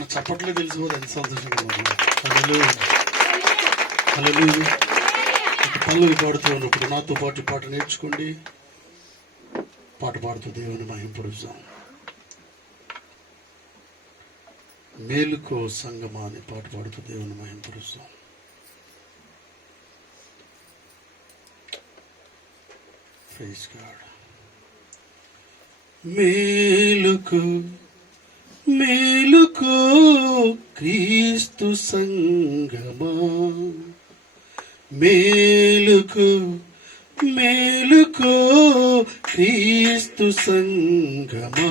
మన చప్పట్లే తెలిసిపోదు ఎంత సంతోషంగా హల్లెలూయా. పల్లవి పాడుతూ ఉన్నప్పుడు నాతో పాటు పాట నేర్చుకోండి. పాట పాడుతూ దేవుని మహింపరుస్తాం. మేలుకో సంగమా అని పాట పాడుతూ దేవుని మహింపరుస్తాం. Praise God. మేలుకో మేలుకో క్రీస్తు సంగమా, మేలుకో మేలుకో క్రీస్తు సంగమా,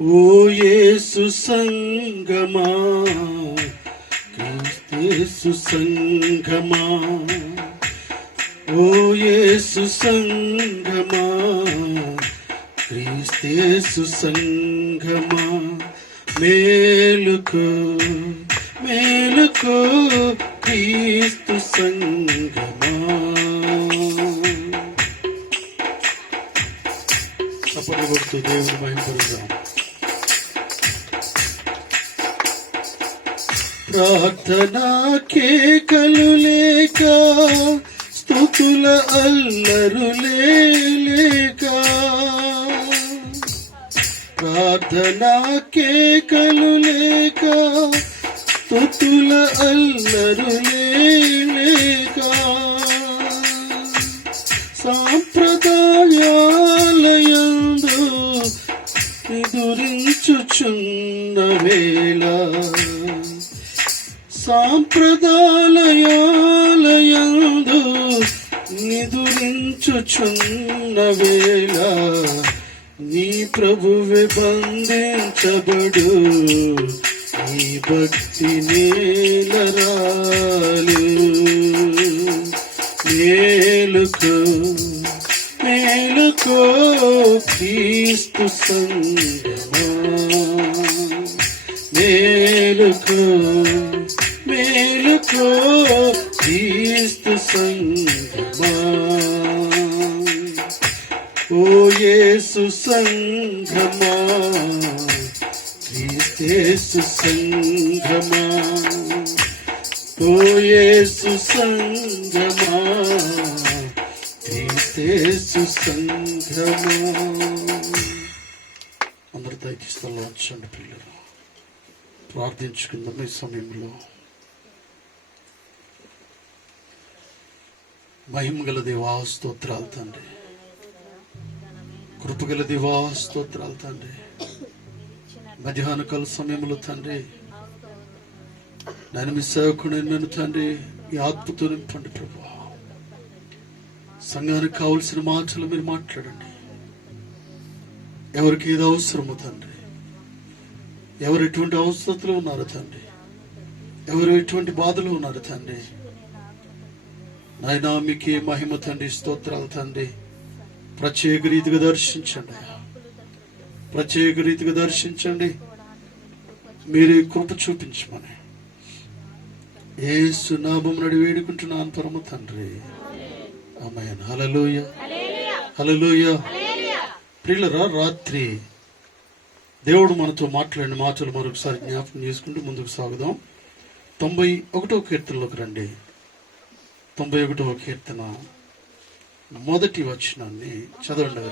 ఓ యేసు సంగమా, క్రీస్తు సంగమా, ఓ యేసు సంగమా, క్రీస్తు సంగమా, మేలుకో మేలుకో క్రీస్తు సంగమా. చప్పట్లు కొడుతూ దేవుని మహిమపరుద్దాం. ప్రార్థనా కేకలు లేక, స్తుతుల అల్లరులే లేక, ప్రార్థనా కేకలు లేక, స్తుతుల అల్లరులే లేక, సాంప్రదాయాలయందు నిదురించుచున్న వేళ, సాంప్రదాయాలయందు నిదురించుచున్న వేళ, నీ ప్రభువే బంధించబడు, నీ భక్తి నేలరాలు. మేలుకో మేలుకో క్రీస్తు సంగమా, మేలుకో మేలుకో క్రీస్తు సంగమా, ఓ యేసు సంగమా, క్రీస్తు సంగమా, ఓ యేసు సంగమా, క్రీస్తు సంగమా. అందరు దయచేస్తూ వచ్చండి పిల్లలు, ప్రార్థించుకుందాం. ఈ సమయంలో మహిమగల దేవా స్తోత్రాలు తండ్రి, కృపగల దేవా స్తోత్రాలు తండ్రి. మధ్యాహ్న కాల సమయంలో తండ్రి నేను మీ సేవకుడు నన్ను తండ్రి ఈ ఆత్మతో నింపండి ప్రభా. సంఘానికి కావలసిన మాటలు మీరు మాట్లాడండి. ఎవరికి ఏదో అవసరమో తండ్రి, ఎవరు ఎటువంటి అవసరతలు ఉన్నారు తండ్రి, ఎవరు ఎటువంటి బాధలు ఉన్నారు తండ్రి, నాయనా మీకే మహిమ తండ్రి, స్తోత్రాలు తండ్రి. ప్రత్యేక రీతిగా దర్శించండి, ప్రత్యేక రీతిగా దర్శించండి. మీరే కృప చూపించమని యేసు నామమున వేడుకుంటున్నాను పరమ తండ్రి, ఆమేన్. హల్లెలూయా హల్లెలూయా. ప్రియులారా, రాత్రి దేవుడు మనతో మాట్లాడిన మాటలు మరొకసారి జ్ఞాపకం చేసుకుంటూ ముందుకు సాగుదాం. 91వ కీర్తనలోకి రండి. 91వ కీర్తన మొదటి వచనాన్ని చదవండి.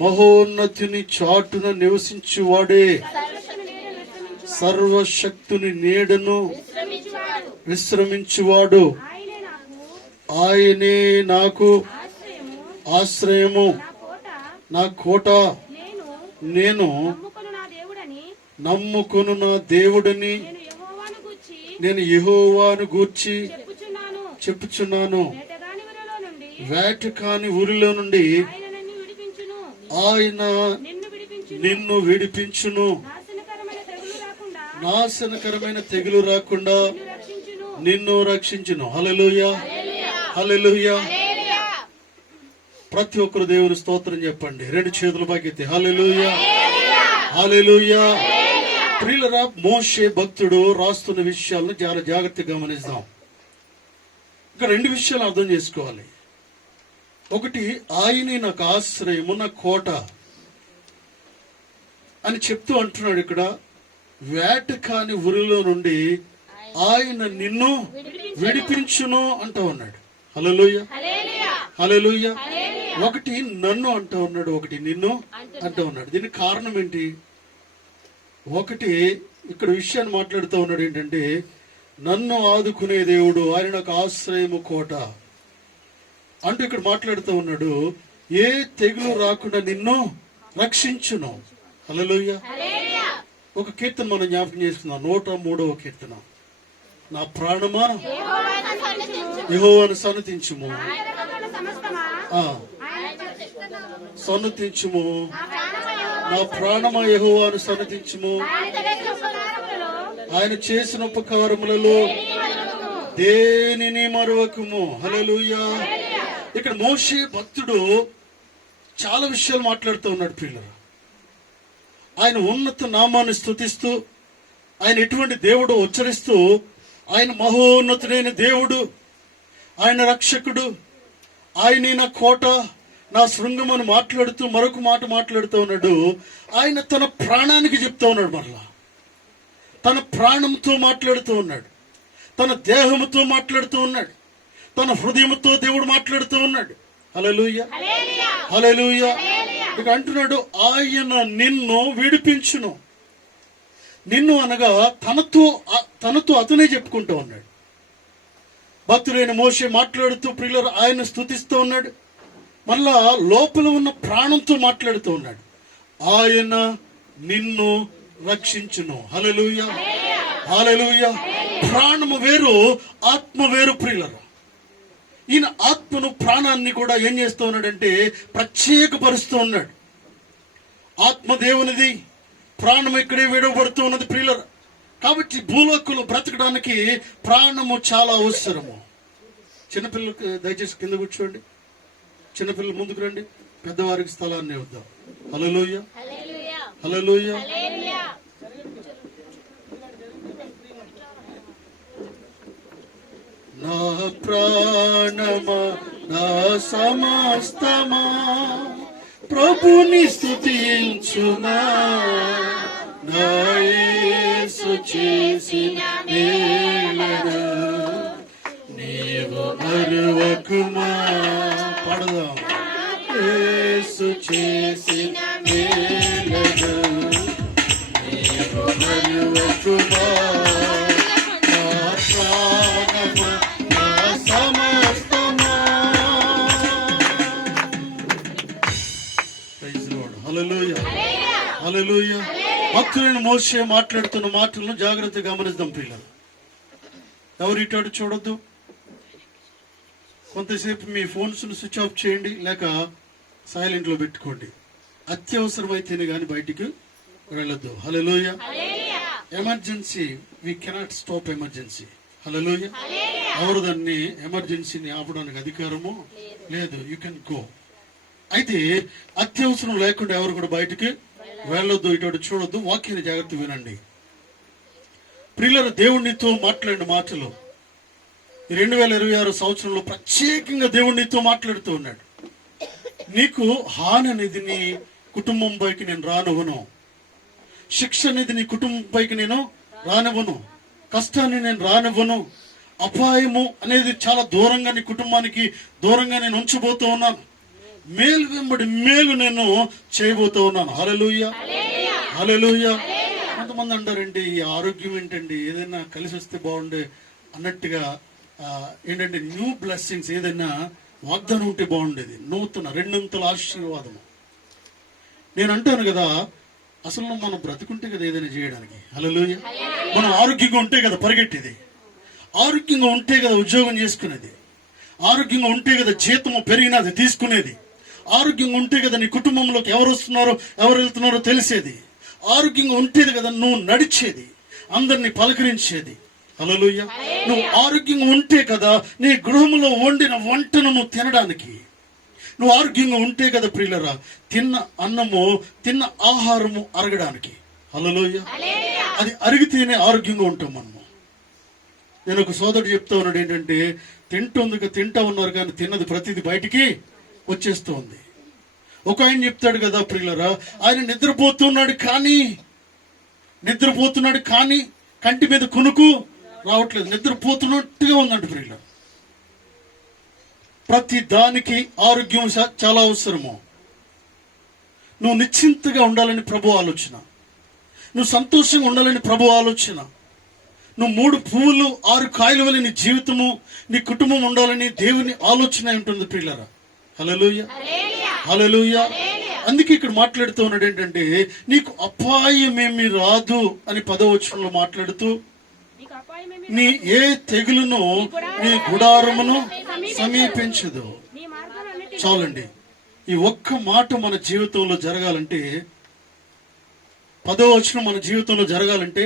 మహోన్నతుని చాటున నివసించువాడే, సర్వశక్తుని నీడను విశ్రమించువాడు, ఆయనే నాకు ఆశ్రయము, నా కోట, నేను నమ్ముకొను నా దేవుడని నేను యెహోవాను గూర్చి చెప్పుచున్నాను. వేటకాని ఊరిలో నుండి ఆయన నిన్ను విడిపించును, నాశనకరమైన తెగులు రాకుండా నిన్ను రక్షించును. హల్లెలూయా హల్లెలూయా. ప్రతి ఒక్కరు దేవుని స్తోత్రం చెప్పండి. 2 చేతులు పైకెత్తి హల్లెలూయా హల్లెలూయా. ప్రియులారా, మోషే భక్తుడు రాస్తున్న విషయాలను చాలా జాగ్రత్తగా గమనిస్తాం. ఇక్కడ 2 విషయాలు అర్థం చేసుకోవాలి. ఒకటి, ఆయనే నాకు ఆశ్రయము, నా కోట. అని చెప్తూ అంటున్నాడు ఇక్కడ, వేట కాని ఉరిలో నుండి ఆయన నిన్ను విడిపించును అంటూ ఉన్నాడు. హల్లెలూయా, హల్లెలూయా. ఒకటి నన్ను అంటూ ఉన్నాడు, ఒకటి నిన్ను అంటూ ఉన్నాడు. దీనికి కారణం ఏంటి? ఒకటి ఇక్కడ విషయాన్ని మాట్లాడుతూ ఉన్నాడు ఏంటంటే, నన్ను ఆదుకునే దేవుడు, ఆయన నాకు ఆశ్రయము కోట అంటూ ఇక్కడ మాట్లాడుతూ ఉన్నాడు. ఏ తెగులు రాకుండా నిన్ను రక్షించును. హల్లెలూయా. ఒక కీర్తన మనం జ్ఞాపకం చేసుకుందాం, 103వ కీర్తన. నా ప్రాణమా యెహోవాను సన్నతించుము, సన్నతించుము. నా ప్రాణమా యెహోవాను సన్నతించుము, ఆయన చేసిన ఉపకారములలో దేనిని మరువకుము. హల్లెలూయా. ఇక్కడ మోషే భక్తుడు చాలా విషయాలు మాట్లాడుతూ ఉన్నాడు పిల్లలు. ఆయన ఉన్నత నామాన్ని స్తుతిస్తూ, ఆయన ఎటువంటి దేవుడు ఉచ్చరిస్తూ, ఆయన మహోన్నతుడైన దేవుడు, ఆయన రక్షకుడు, ఆయన నా కోట, నా శృంగమని మాట్లాడుతూ మరొక మాట మాట్లాడుతూ ఉన్నాడు. ఆయన తన ప్రాణానికి చెప్తూ ఉన్నాడు, మరలా తన ప్రాణంతో మాట్లాడుతూ ఉన్నాడు, తన దేహముతో మాట్లాడుతూ ఉన్నాడు, తన హృదయంతో దేవుడు మాట్లాడుతూ ఉన్నాడు. హల్లెలూయా, హల్లెలూయా. ఇక అంటున్నాడు, ఆయన నిన్ను విడిపించును. నిన్ను అనగా తనతో అతనే చెప్పుకుంటూ ఉన్నాడు. భక్తుడైన మోషే మాట్లాడుతూ ప్రియులారా ఆయన స్తుతిస్తూ ఉన్నాడు. మళ్ళా లోపల ఉన్న ప్రాణంతో మాట్లాడుతూ ఉన్నాడు, ఆయన నిన్ను రక్షించును. హల్లెలూయా, హల్లెలూయా. ప్రాణము వేరు, ఆత్మ వేరు ప్రియులారా. ఈయన ఆత్మను ప్రాణాన్ని కూడా ఏం చేస్తూ ఉన్నాడంటే ప్రత్యేకపరుస్తూ ఉన్నాడు. ఆత్మ దేవునిది, ప్రాణం ఇక్కడే విడవబడుతూ ఉన్నది ప్రియులారా. కాబట్టి భూలోకంలో బ్రతకడానికి ప్రాణము చాలా అవసరము. చిన్నపిల్లలకు దయచేసి కింద కూర్చోండి, చిన్నపిల్లలు ముందుకు రండి, పెద్దవారికి స్థలాన్ని ఇద్దాం. హల్లెలూయా, హల్లెలూయా. నా ప్రాణమా నా సమస్తమా ప్రభుని స్తుతించునా, నా యేసు చేసిన మేలును నీవు మరువకుమా. పాడదాం. యేసు చేసిన మేలును నీవు మరువకుమా, నా ప్రాణమా నా సమస్తమా. Praise the lord. Hallelujah, hallelujah. భక్తులైన మోషే మాట్లాడుతున్న మాటలను జాగ్రత్తగా గమనిద్దాం పిల్లలు. ఎవరు ఇటు చూడొద్దు. కొంతసేపు మీ ఫోన్స్ స్విచ్ ఆఫ్ చేయండి, లేక సైలెంట్ లో పెట్టుకోండి. అత్యవసరమైతేనే కానీ బయటికి వెళ్ళొద్దు. Hallelujah. Emergency, we cannot stop emergency. Hallelujah. ఎవరు దాన్ని ఎమర్జెన్సీని ఆపడానికి అధికారము లేదు. You can go. అయితే అత్యవసరం లేకుండా ఎవరు కూడా బయటికి వెళ్ళొద్దు, ఇటు చూడొద్దు. వాక్యాన్ని జాగ్రత్త వినండి ప్రియులారా. దేవుడినితో మాట్లాడిన మాటలు 2026 సంవత్సరంలో ప్రత్యేకంగా దేవుడినితో మాట్లాడుతూ ఉన్నాడు. నీకు హాని అనేది నీ కుటుంబం పైకి నేను రానివ్వను, శిక్ష అనేది నీ కుటుంబం పైకి నేను రానివ్వను, కష్టాన్ని నేను రానివ్వను, అపాయము అనేది చాలా దూరంగా నీ కుటుంబానికి దూరంగా నేను ఉంచబోతూ ఉన్నాను, మేలు వెంబడి మేలు నేను చేయబోతూ ఉన్నాను. హల్లెలూయా, హల్లెలూయా. కొంతమంది అంటారండి, ఈ ఆరోగ్యం ఏంటండి, ఏదైనా కలిసి వస్తే బాగుండే అన్నట్టుగా. ఏంటంటే న్యూ బ్లెస్సింగ్స్, ఏదైనా వాగ్దానం ఉంటే బాగుండేది, నూతన రెండంతల ఆశీర్వాదము. నేను అంటాను కదా, అసలు మనం బ్రతుకుంటే కదా ఏదైనా చేయడానికి. హల్లెలూయా. మనం ఆరోగ్యంగా ఉంటే కదా పరిగెట్టేది, ఆరోగ్యంగా ఉంటే కదా ఉద్యోగం చేసుకునేది, ఆరోగ్యంగా ఉంటే కదా జీతము పెరిగినది తీసుకునేది, ఆరోగ్యంగా ఉంటే కదా నీ కుటుంబంలోకి ఎవరు వస్తున్నారో ఎవరు వెళ్తున్నారో తెలిసేది, ఆరోగ్యంగా ఉంటేది కదా నువ్వు నడిచేది, అందరినీ పలకరించేది. హల్లెలూయా. నువ్వు ఆరోగ్యంగా ఉంటే కదా నీ గృహంలో వండిన వంటను నువ్వు తినడానికి. నువ్వు ఆరోగ్యంగా ఉంటే కదా ప్రియులరా తిన్న అన్నము తిన్న ఆహారము అరగడానికి. హల్లెలూయా. అది అరిగితేనే ఆరోగ్యంగా ఉంటాం మనము. నేను ఒక సోదరుడు చెప్తా ఉన్నాడు ఏంటంటే, తింటా ఉన్నారు కానీ తిన్నది ప్రతిదీ బయటికి వచ్చేస్తూ ఉంది. ఒక ఆయన చెప్తాడు కదా ప్రియులరా, ఆయన నిద్రపోతున్నాడు కానీ కంటి మీద కునుకు రావట్లేదు, నిద్రపోతున్నట్టుగా ఉందంట ప్రియుల. ప్రతి దానికి ఆరోగ్యం చాలా అవసరము. నువ్వు నిశ్చింతగా ఉండాలని ప్రభు ఆలోచన, నువ్వు సంతోషంగా ఉండాలని ప్రభు ఆలోచన, నువ్వు 3 పువ్వులు 6 కాయల వల్ల నీ జీవితము నీ కుటుంబం ఉండాలని దేవుని ఆలోచన ఉంటుంది ప్రియులారా. హల్లెలూయా, హల్లెలూయా. అందుకే ఇక్కడ మాట్లాడుతూ ఉన్నాడు ఏంటంటే, నీకు అపాయమేమి రాదు అని 10వ వచనంలో మాట్లాడుతూ, నీ ఏ తెగులును నీ గుడారమును సమీపించదు. చాలండి, ఈ ఒక్క మాట మన జీవితంలో జరగాలంటే, 10వ వచనం మన జీవితంలో జరగాలంటే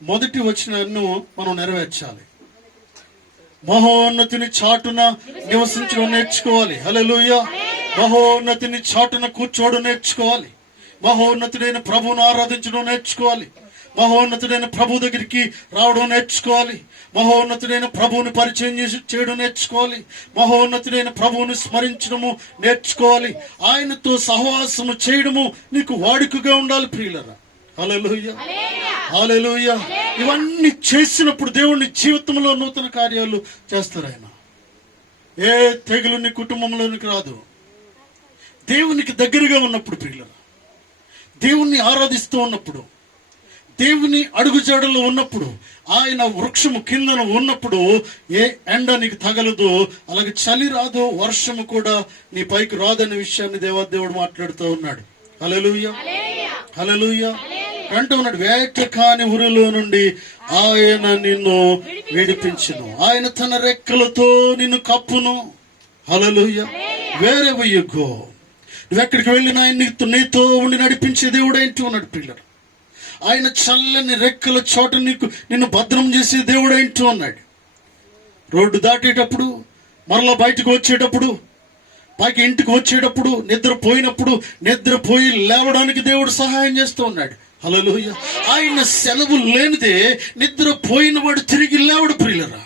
మొదటి వచనాన్ని మనం నెరవేర్చాలి. మహోన్నతిని చాటున నివసించడం నేర్చుకోవాలి. హల్లెలూయా. మహోన్నతిని చాటున కూర్చోవడం నేర్చుకోవాలి. మహోన్నతుడైన ప్రభువును ఆరాధించడం నేర్చుకోవాలి. మహోన్నతుడైన ప్రభు దగ్గరికి రావడం నేర్చుకోవాలి. మహోన్నతుడైన ప్రభువుని పరిచయం చేయడం నేర్చుకోవాలి. మహోన్నతుడైన ప్రభువుని స్మరించడము నేర్చుకోవాలి. ఆయనతో సహవాసము చేయడము నీకు వాడుకగా ఉండాలి ప్రియులరా. హల్లెలూయా, హల్లెలూయా. ఇవన్నీ చేసినప్పుడు దేవుని జీవితంలో నూతన కార్యాలు చేస్తారు ఆయన. ఏ తెగులు నీ కుటుంబంలోనికి రాదు. దేవునికి దగ్గరగా ఉన్నప్పుడు ప్రియులరా, దేవుణ్ణి ఆరాధిస్తూ ఉన్నప్పుడు, దేవుని అడుగుజాడల్లో ఉన్నప్పుడు, ఆయన వృక్షము కిందన ఉన్నప్పుడు ఏ ఎండ నీకు తగలదు, అలాగే చలి రాదు, వర్షము కూడా నీ పైకి రాదనే విషయాన్ని దేవాదేవుడు మాట్లాడుతూ ఉన్నాడు. హల్లెలూయా, హల్లెలూయా. అంటూ ఉన్నాడు, వేట కాని ఉరిలో నుండి ఆయన నిన్ను విడిపించును, ఆయన తన రెక్కలతో నిన్ను కప్పును. హల్లెలూయా. వేరెవర్ యు గో, నువ్వెక్కడికి వెళ్ళినా ఆయన నీతో ఉండి నడిపించే దేవుడు ఏంటి ఉన్నాడు పిల్లలు. ఆయన చల్లని రెక్కల చోట నిన్ను భద్రం చేసే దేవుడు ఏంటి ఉన్నాడు. రోడ్డు దాటేటప్పుడు, మరలా బయటకు వచ్చేటప్పుడు, పైకి ఇంటికి వచ్చేటప్పుడు, నిద్రపోయి లేవడానికి దేవుడు సహాయం చేస్తూ ఉన్నాడు. హల్లెలూయా. ఆయన సెలవు లేనిదే నిద్రపోయిన వాడు తిరిగి లేవడు ప్రియులరా.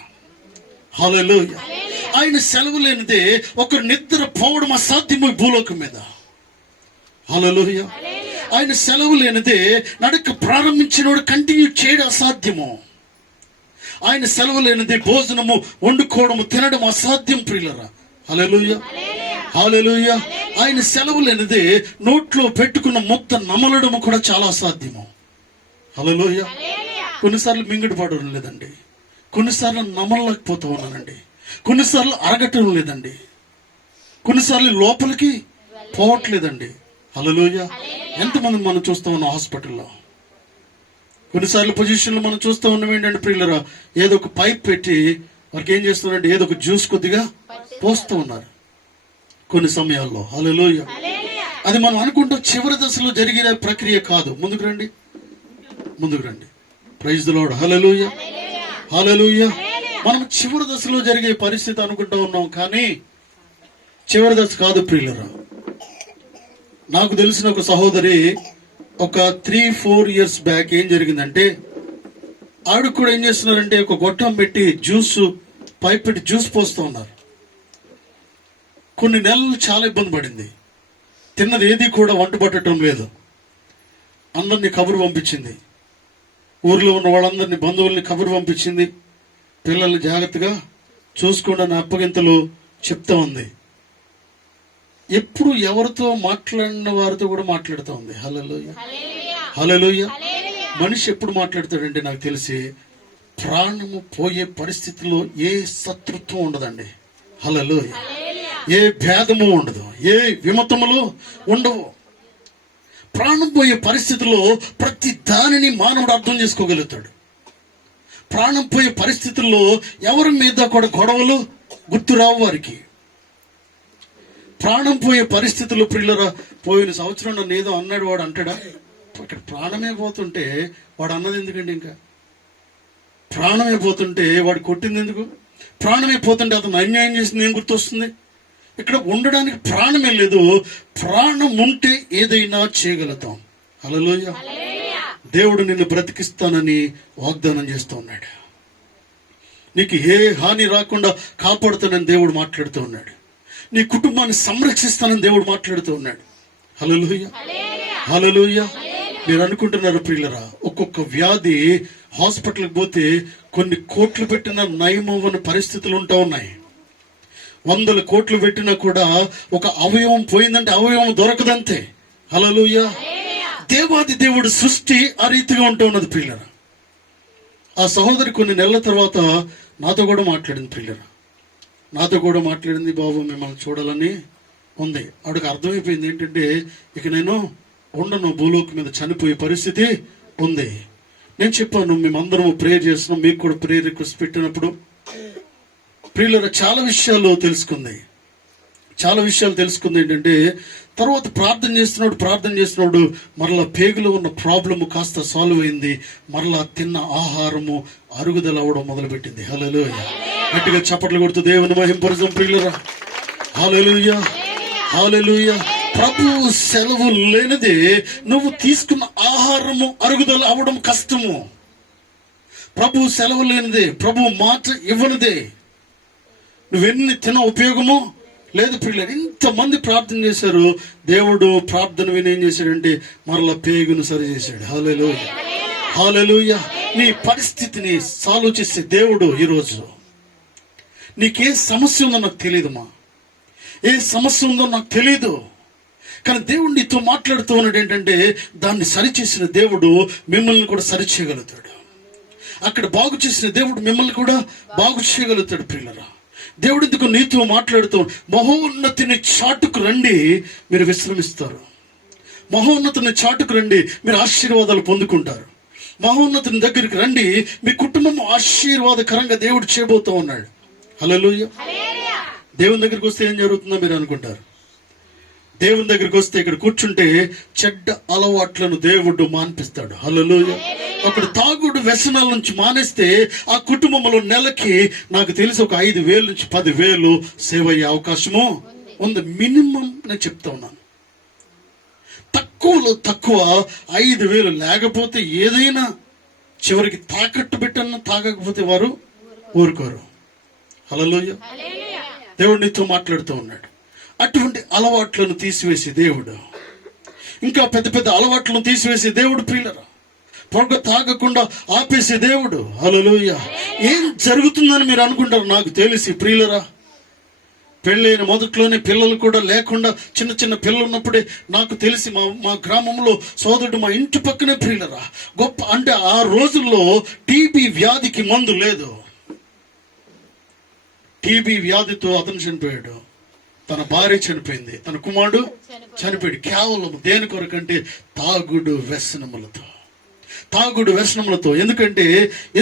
హల్లెలూయా. ఆయన సెలవు లేనిదే ఒకరు నిద్రపోవడం అసాధ్యము ఈ భూలోకం మీద. హల్లెలూయా. ఆయన సెలవు లేనిదే నడక ప్రారంభించిన వాడు కంటిన్యూ చేయడం అసాధ్యము. ఆయన సెలవు లేనిదే భోజనము వండుకోవడము తినడం అసాధ్యం ప్రియులరా. హల్లెలూయా, హల్లెలూయా. ఆయన సెలవు లేనిదే నోట్లో పెట్టుకున్న ముద్ద నమలడము కూడా చాలా అసాధ్యము. హల్లెలూయా. కొన్నిసార్లు మింగుడు పడడం లేదండి, కొన్నిసార్లు నమలలేకపోతూ ఉన్నానండి, కొన్నిసార్లు అరగటం లేదండి, కొన్నిసార్లు లోపలికి పోవట్లేదండి. హల్లెలూయా. ఎంతమంది మనం చూస్తూ ఉన్నాం హాస్పిటల్లో. కొన్నిసార్లు పొజిషన్లో మనం చూస్తూ ఉన్నాం ఏంటంటే ప్రియులరా, ఏదో ఒక పైప్ పెట్టి వారికి ఏం చేస్తున్నారంటే ఏదో ఒక జ్యూస్ కొద్దిగా పోస్తూ ఉన్నారు కొన్ని సమయాల్లో. హల్లెలూయా. అది మనం అనుకుంటాం చివరి దశలో జరిగిన ప్రక్రియ కాదు. ముందుకు రండి. Praise the lord. Hallelujah, hallelujah. మనం చివరి దశలో జరిగే పరిస్థితి అనుకుంటూ ఉన్నాం, కానీ చివరి దశ కాదు ప్రియులరా. నాకు తెలిసిన ఒక సహోదరి ఒక 3-4 years బ్యాక్ ఏం జరిగిందంటే, ఆవిడ కూడా ఏం చేస్తున్నారంటే ఒక గొట్టం పెట్టి పైప్ పెట్టి జ్యూస్ పోస్తూ ఉన్నారు. కొన్ని నెలలు చాలా ఇబ్బంది పడింది. తిన్నది ఏది కూడా వంట పట్టడం లేదు. అందరినీ కబురు పంపించింది, ఊర్లో ఉన్న వాళ్ళందరినీ బంధువుల్ని కబురు పంపించింది, పిల్లల్ని జాగ్రత్తగా చూసుకోండి అని అప్పగింతలు చెప్తా ఉంది. ఎప్పుడు ఎవరితో మాట్లాడిన వారితో కూడా మాట్లాడుతూ ఉంది. హల్లెలూయా, హల్లెలూయా. మనిషి ఎప్పుడు మాట్లాడతాడంటే నాకు తెలిసి ప్రాణము పోయే పరిస్థితిలో ఏ శత్రుత్వం ఉండదండి. హల్లెలూయా. ఏ భేదము ఉండదు, ఏ విమతములు ఉండవు. ప్రాణం పోయే పరిస్థితిలో ప్రతి దానిని మానవుడు అర్థం చేసుకోగలుగుతాడు. ప్రాణం పోయే పరిస్థితుల్లో ఎవరి మీద కూడా గొడవలు గుర్తురావు వారికి. ప్రాణం పోయే పరిస్థితుల్లో ప్రియులరా, పోయిన సంవత్సరం నన్ను ఏదో అన్నాడు, వాడు అంటాడా? అక్కడ ప్రాణమే పోతుంటే వాడు అన్నది ఎందుకండి? ఇంకా ప్రాణమే పోతుంటే వాడు కొట్టింది ఎందుకు? ప్రాణమే పోతుంటే అతను అన్యాయం చేసింది ఏం గుర్తొస్తుంది? ఇక్కడ ఉండడానికి ప్రాణమే లేదు. ప్రాణం ఉంటే ఏదైనా చేయగలుగుతాం. హల్లెలూయా. దేవుడు నిన్ను బ్రతికిస్తానని వాగ్దానం చేస్తూ ఉన్నాడు. నీకు ఏ హాని రాకుండా కాపాడుతానని దేవుడు మాట్లాడుతూ ఉన్నాడు. నీ కుటుంబాన్ని సంరక్షిస్తానని దేవుడు మాట్లాడుతూ ఉన్నాడు. హల్లెలూయా, హల్లెలూయా. మీరు అనుకుంటున్నారు ప్రియులరా, ఒక్కొక్క వ్యాధి హాస్పిటల్కి పోతే కొన్ని కోట్లు పెట్టినా నయమవ్వని పరిస్థితులు ఉంటా ఉన్నాయి. 100 కోట్లు పెట్టినా కూడా ఒక అవయవం పోయిందంటే అవయవం దొరకదంతే. హల్లెలూయా. దేవాది దేవుడు సృష్టి ఆ రీతిగా ఉంటూ ఉన్నది ప్రియులరా. ఆ సహోదరి కొన్ని నెలల తర్వాత నాతో కూడా మాట్లాడింది ప్రియులరా. నాతో కూడా మాట్లాడింది, బాబు మిమ్మల్ని చూడాలని ఉంది. ఆవిడకి అర్థమైపోయింది ఏంటంటే ఇక నేను ఉండను, భూలోకి మీద చనిపోయే పరిస్థితి ఉంది. నేను చెప్పాను, మేమందరం ప్రేయర్ చేస్తున్నాం, మీకు కూడా ప్రేయర్ రిక్వెస్ట్ పెట్టినప్పుడు ప్రియులరా చాలా విషయాలు తెలుసుకుంది. ఏంటంటే తర్వాత ప్రార్థన చేస్తున్నాడు మరలా పేగులో ఉన్న ప్రాబ్లము కాస్త సాల్వ్ అయింది. మరలా తిన్న ఆహారము అరుగుదల అవ్వడం మొదలుపెట్టింది. హల్లెలూయా. గట్టిగా చప్పట్లు కొడుతూ దేవుని మహింపరుద్దాం ప్రియులరా. హల్లెలూయా, హల్లెలూయా. ప్రభు సెలవు లేనిదే నువ్వు తీసుకున్న ఆహారము అరుగుదల అవ్వడం కష్టము. ప్రభు సెలవు లేనిదే, ప్రభు మాట ఇవ్వనిదే నువ్వెన్ని తిన ఉపయోగము లేదు ప్రియులారా. ఇంతమంది ప్రార్థన చేశారు, దేవుడు ప్రార్థన విని ఏం చేశాడంటే మరలా పేగును సరి చేశాడు. హల్లెలూయా, హల్లెలూయా. నీ పరిస్థితిని సాల్వ్ చేసే దేవుడు ఈరోజు. నీకే సమస్య ఉందో నాకు తెలియదమ్మా, ఏ సమస్య ఉందో నాకు తెలియదు, కానీ దేవుడు నీతో మాట్లాడుతూ ఉన్నాడు. ఏంటంటే దాన్ని సరిచేసిన దేవుడు మిమ్మల్ని కూడా సరిచేయగలుగుతాడు. అక్కడ బాగు చేసిన దేవుడు మిమ్మల్ని కూడా బాగు చేయగలుగుతాడు ప్రియులరా. దేవుడు ఎందుకు నీతో మాట్లాడుతూ, మహోన్నతిని చాటుకు రండి మీరు విశ్రమిస్తారు, మహోన్నతిని చాటుకు రండి మీరు ఆశీర్వాదాలు పొందుకుంటారు, మహోన్నతిని దగ్గరికి రండి మీ కుటుంబం ఆశీర్వాదకరంగా దేవుడు చేయబోతూ ఉన్నాడు. హల్లెలూయా. దేవుని దగ్గరికి వస్తే ఏం జరుగుతుందో మీరు అనుకుంటారు. దేవుని దగ్గరికి వస్తే ఇక్కడ కూర్చుంటే చెడ్డ అలవాట్లను దేవుడు మాన్పిస్తాడు. హల్లెలూయా. అక్కడ తాగుడు వ్యసనాల నుంచి మానేస్తే ఆ కుటుంబంలో నెలకి నాకు తెలిసి ఒక 5,000 నుంచి 10,000 సేవ్ అయ్యే అవకాశము ఉంది. మినిమం నేను చెప్తా ఉన్నాను. తక్కువలో తక్కువ 5,000 లేకపోతే ఏదైనా చివరికి తాకట్టు పెట్టన్నా తాగకపోతే వారు ఊరుకోరు. హల్లెలూయా. దేవుడు నీతో మాట్లాడుతూ ఉన్నాడు. అటువంటి అలవాట్లను తీసివేసే దేవుడు, ఇంకా పెద్ద పెద్ద అలవాట్లను తీసివేసే దేవుడు ప్రియులరా. పొగ తాగకుండా ఆపేసే దేవుడు. హల్లెలూయా. ఏం జరుగుతుందని మీరు అనుకుంటారు నాకు తెలిసి ప్రియులరా. పెళ్ళైన మొదట్లోనే పిల్లలు కూడా లేకుండా చిన్న చిన్న పిల్లలు ఉన్నప్పుడే నాకు తెలిసి మా గ్రామంలో సోదరుడు మా ఇంటి పక్కనే ప్రియులరా గొప్ప, అంటే ఆ రోజుల్లో టీబీ వ్యాధికి మందు లేదు. టీబీ వ్యాధితో అతను చనిపోయాడు, తన భార్య చనిపోయింది, తన కుమారుడు చనిపోయాడు. కేవలం దేని కొరకంటే తాగుడు వ్యసనములతో.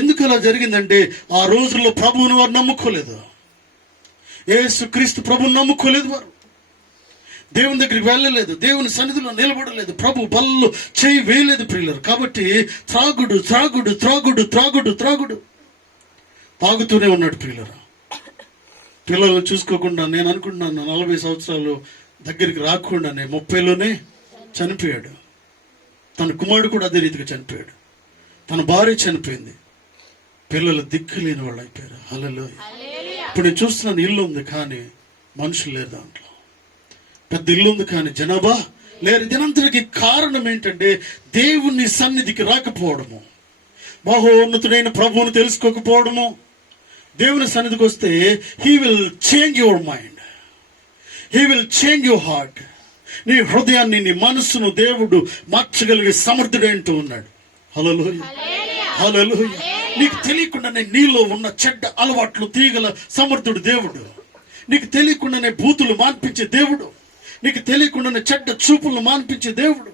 ఎందుకు అలా జరిగిందంటే ఆ రోజుల్లో ప్రభువును వారు నమ్ముకోలేదు, యేసుక్రీస్తు ప్రభువును నమ్ముకోలేదు, వారు దేవుని దగ్గరికి వెళ్ళలేదు, దేవుని సన్నిధిలో నిలబడలేదు, ప్రభు బల్లో చేయి వేయలేదు ప్రియులరు. కాబట్టి త్రాగుడు తాగుతూనే ఉన్నాడు ప్రియులరు. పిల్లలు చూసుకోకుండా, నేను అనుకుంటున్నాను 40 సంవత్సరాలు దగ్గరికి రాకుండానే 30లోనే చనిపోయాడు. తన కుమారుడు కూడా అదే రీతిగా చనిపోయాడు, తన భార్య చనిపోయింది, పిల్లలు దిక్కులేని వాళ్ళు అయిపోయారు. హల్లెలూయా. ఇప్పుడు నేను చూస్తున్నాను, ఇల్లు ఉంది కానీ మనుషులు లేరు, దాంట్లో పెద్ద ఇల్లు ఉంది కానీ జనాభా లేరు. దీనంతటికి కారణం ఏంటంటే దేవుని సన్నిధికి రాకపోవడము, మహోన్నతుడైన ప్రభువును తెలుసుకోకపోవడము. దేవుని సన్నిధికి వస్తే he will change your mind, he will change your heart. నీ హృదయాన్ని, నీ మనస్సును దేవుడు మార్చగలిగే సమర్థుడేంటూ ఉన్నాడు. హల్లెలూయా, హల్లెలూయా. నీకు తెలియకుండానే నీలో ఉన్న చెడ్డ అలవాట్లు తీయగల సమర్థుడు దేవుడు. నీకు తెలియకుండానే బూతులు మాన్పించే దేవుడు, నీకు తెలియకుండానే చెడ్డ చూపులను మాన్పించే దేవుడు,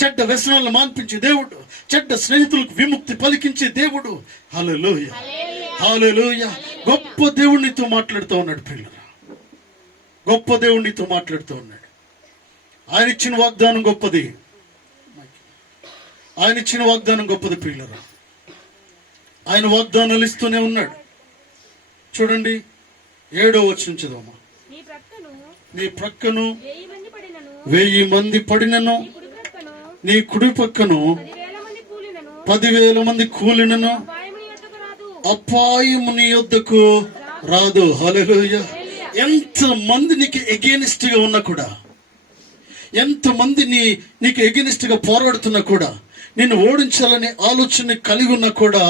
చెడ్డ వ్యసనాలను మాన్పించే దేవుడు, చెడ్డ స్నేహితులకు విముక్తి పలికించే దేవుడు. హల్లెలూయా, హల్లెలూయా. గొప్ప దేవునితో మాట్లాడుతూ ఉన్నాడు పిల్లరా, గొప్ప దేవునితో మాట్లాడుతూ ఉన్నాడు. ఆయన ఇచ్చిన వాగ్దానం గొప్పది, ఆయన ఇచ్చిన వాగ్దానం గొప్పది పిల్లరా. ఆయన వాగ్దానాలు ఇస్తూనే ఉన్నాడు. చూడండి 7వ వచనం చదవమా. నీ ప్రక్కను 1000 మంది పడినను, నీ కుడి పక్కను 10,000 మంది కూలినను అపాయము నీ యొద్దకు రాదు. హల్లెలూయా. ఎంతమంది నీకు ఎగెనిస్ట్ గా ఉన్నా కూడా, ఎంతమంది నీకు ఎగెనిస్ట్ గా పోరాడుతున్నా కూడా, నిన్ను ఓడించాలనే ఆలోచన కలిగి ఉన్నా కూడా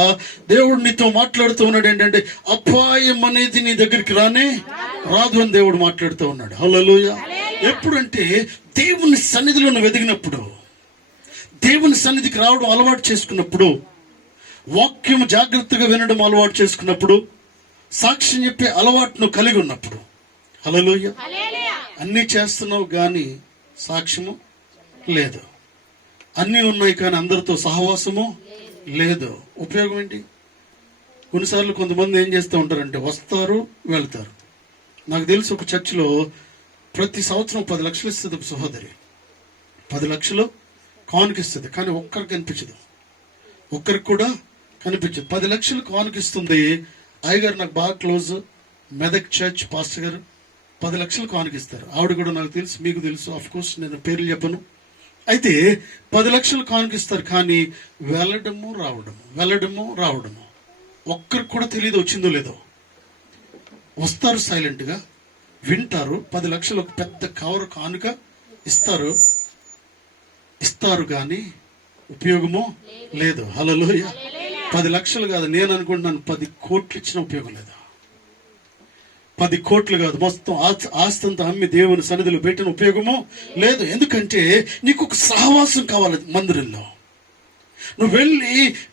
దేవుడు నీతో మాట్లాడుతూ ఉన్నాడు ఏంటంటే, అపాయం అనేది నీ దగ్గరికి రాదు అని దేవుడు మాట్లాడుతూ ఉన్నాడు. హల్లెలూయా. ఎప్పుడంటే దేవుని సన్నిధిలో నువ్వు ఎదిగినప్పుడు, దేవుని సన్నిధికి రావడం అలవాటు చేసుకున్నప్పుడు, వాక్యం జాగ్రత్తగా వినడం అలవాటు చేసుకున్నప్పుడు, సాక్ష్యం చెప్పే అలవాటును కలిగి ఉన్నప్పుడు, హల్లెలూయా, అన్నీ చేస్తున్నావు కానీ సాక్ష్యము లేదు, అన్నీ ఉన్నాయి కానీ అందరితో సహవాసము లేదు, ఉపయోగం ఏంటి? కొన్నిసార్లు కొంతమంది ఏం చేస్తూ ఉంటారంటే వస్తారు వెళ్తారు. నాకు తెలిసి ఒక చర్చిలో ప్రతి సంవత్సరం 10 లక్షలు ఇస్తుంది ఒక సహోదరి, 10 లక్షలు కానుకిస్తుంది, కానీ ఒక్కరికి కనిపించదు, ఒక్కరికి కూడా కనిపించదు. 10 లక్షలు కానుకిస్తుంది. అయ్యగారు నాకు బాగా క్లోజ్, మెదక్ చర్చ్ పాస్టర్ గారు 10 లక్షలు కానుకిస్తారు. ఆవిడ కూడా నాకు తెలుసు, మీకు తెలుసు, ఆఫ్ కోర్స్ నేను పేర్లు చెప్పను. అయితే 10 లక్షలు కానుకిస్తారు, కానీ వెళ్ళడము రావడము ఒక్కరికి కూడా తెలియదు వచ్చిందో లేదో. వస్తారు, సైలెంట్గా వింటారు, 10 లక్షలు ఒక పెద్ద కవర్ కానుక ఇస్తారు కానీ ఉపయోగము లేదు. హల్లెలూయా. 10 లక్షలు కాదు, నేను అనుకుంటున్నాను 10 కోట్లు ఇచ్చిన ఉపయోగం లేదు. 10 కోట్లు కాదు, మొత్తం ఆస్తి అంతా అమ్మి దేవుని సన్నిధిలో పెట్టిన ఉపయోగము లేదు. ఎందుకంటే నీకు ఒక సహవాసం కావాలి మందిరంలో. నువ్వు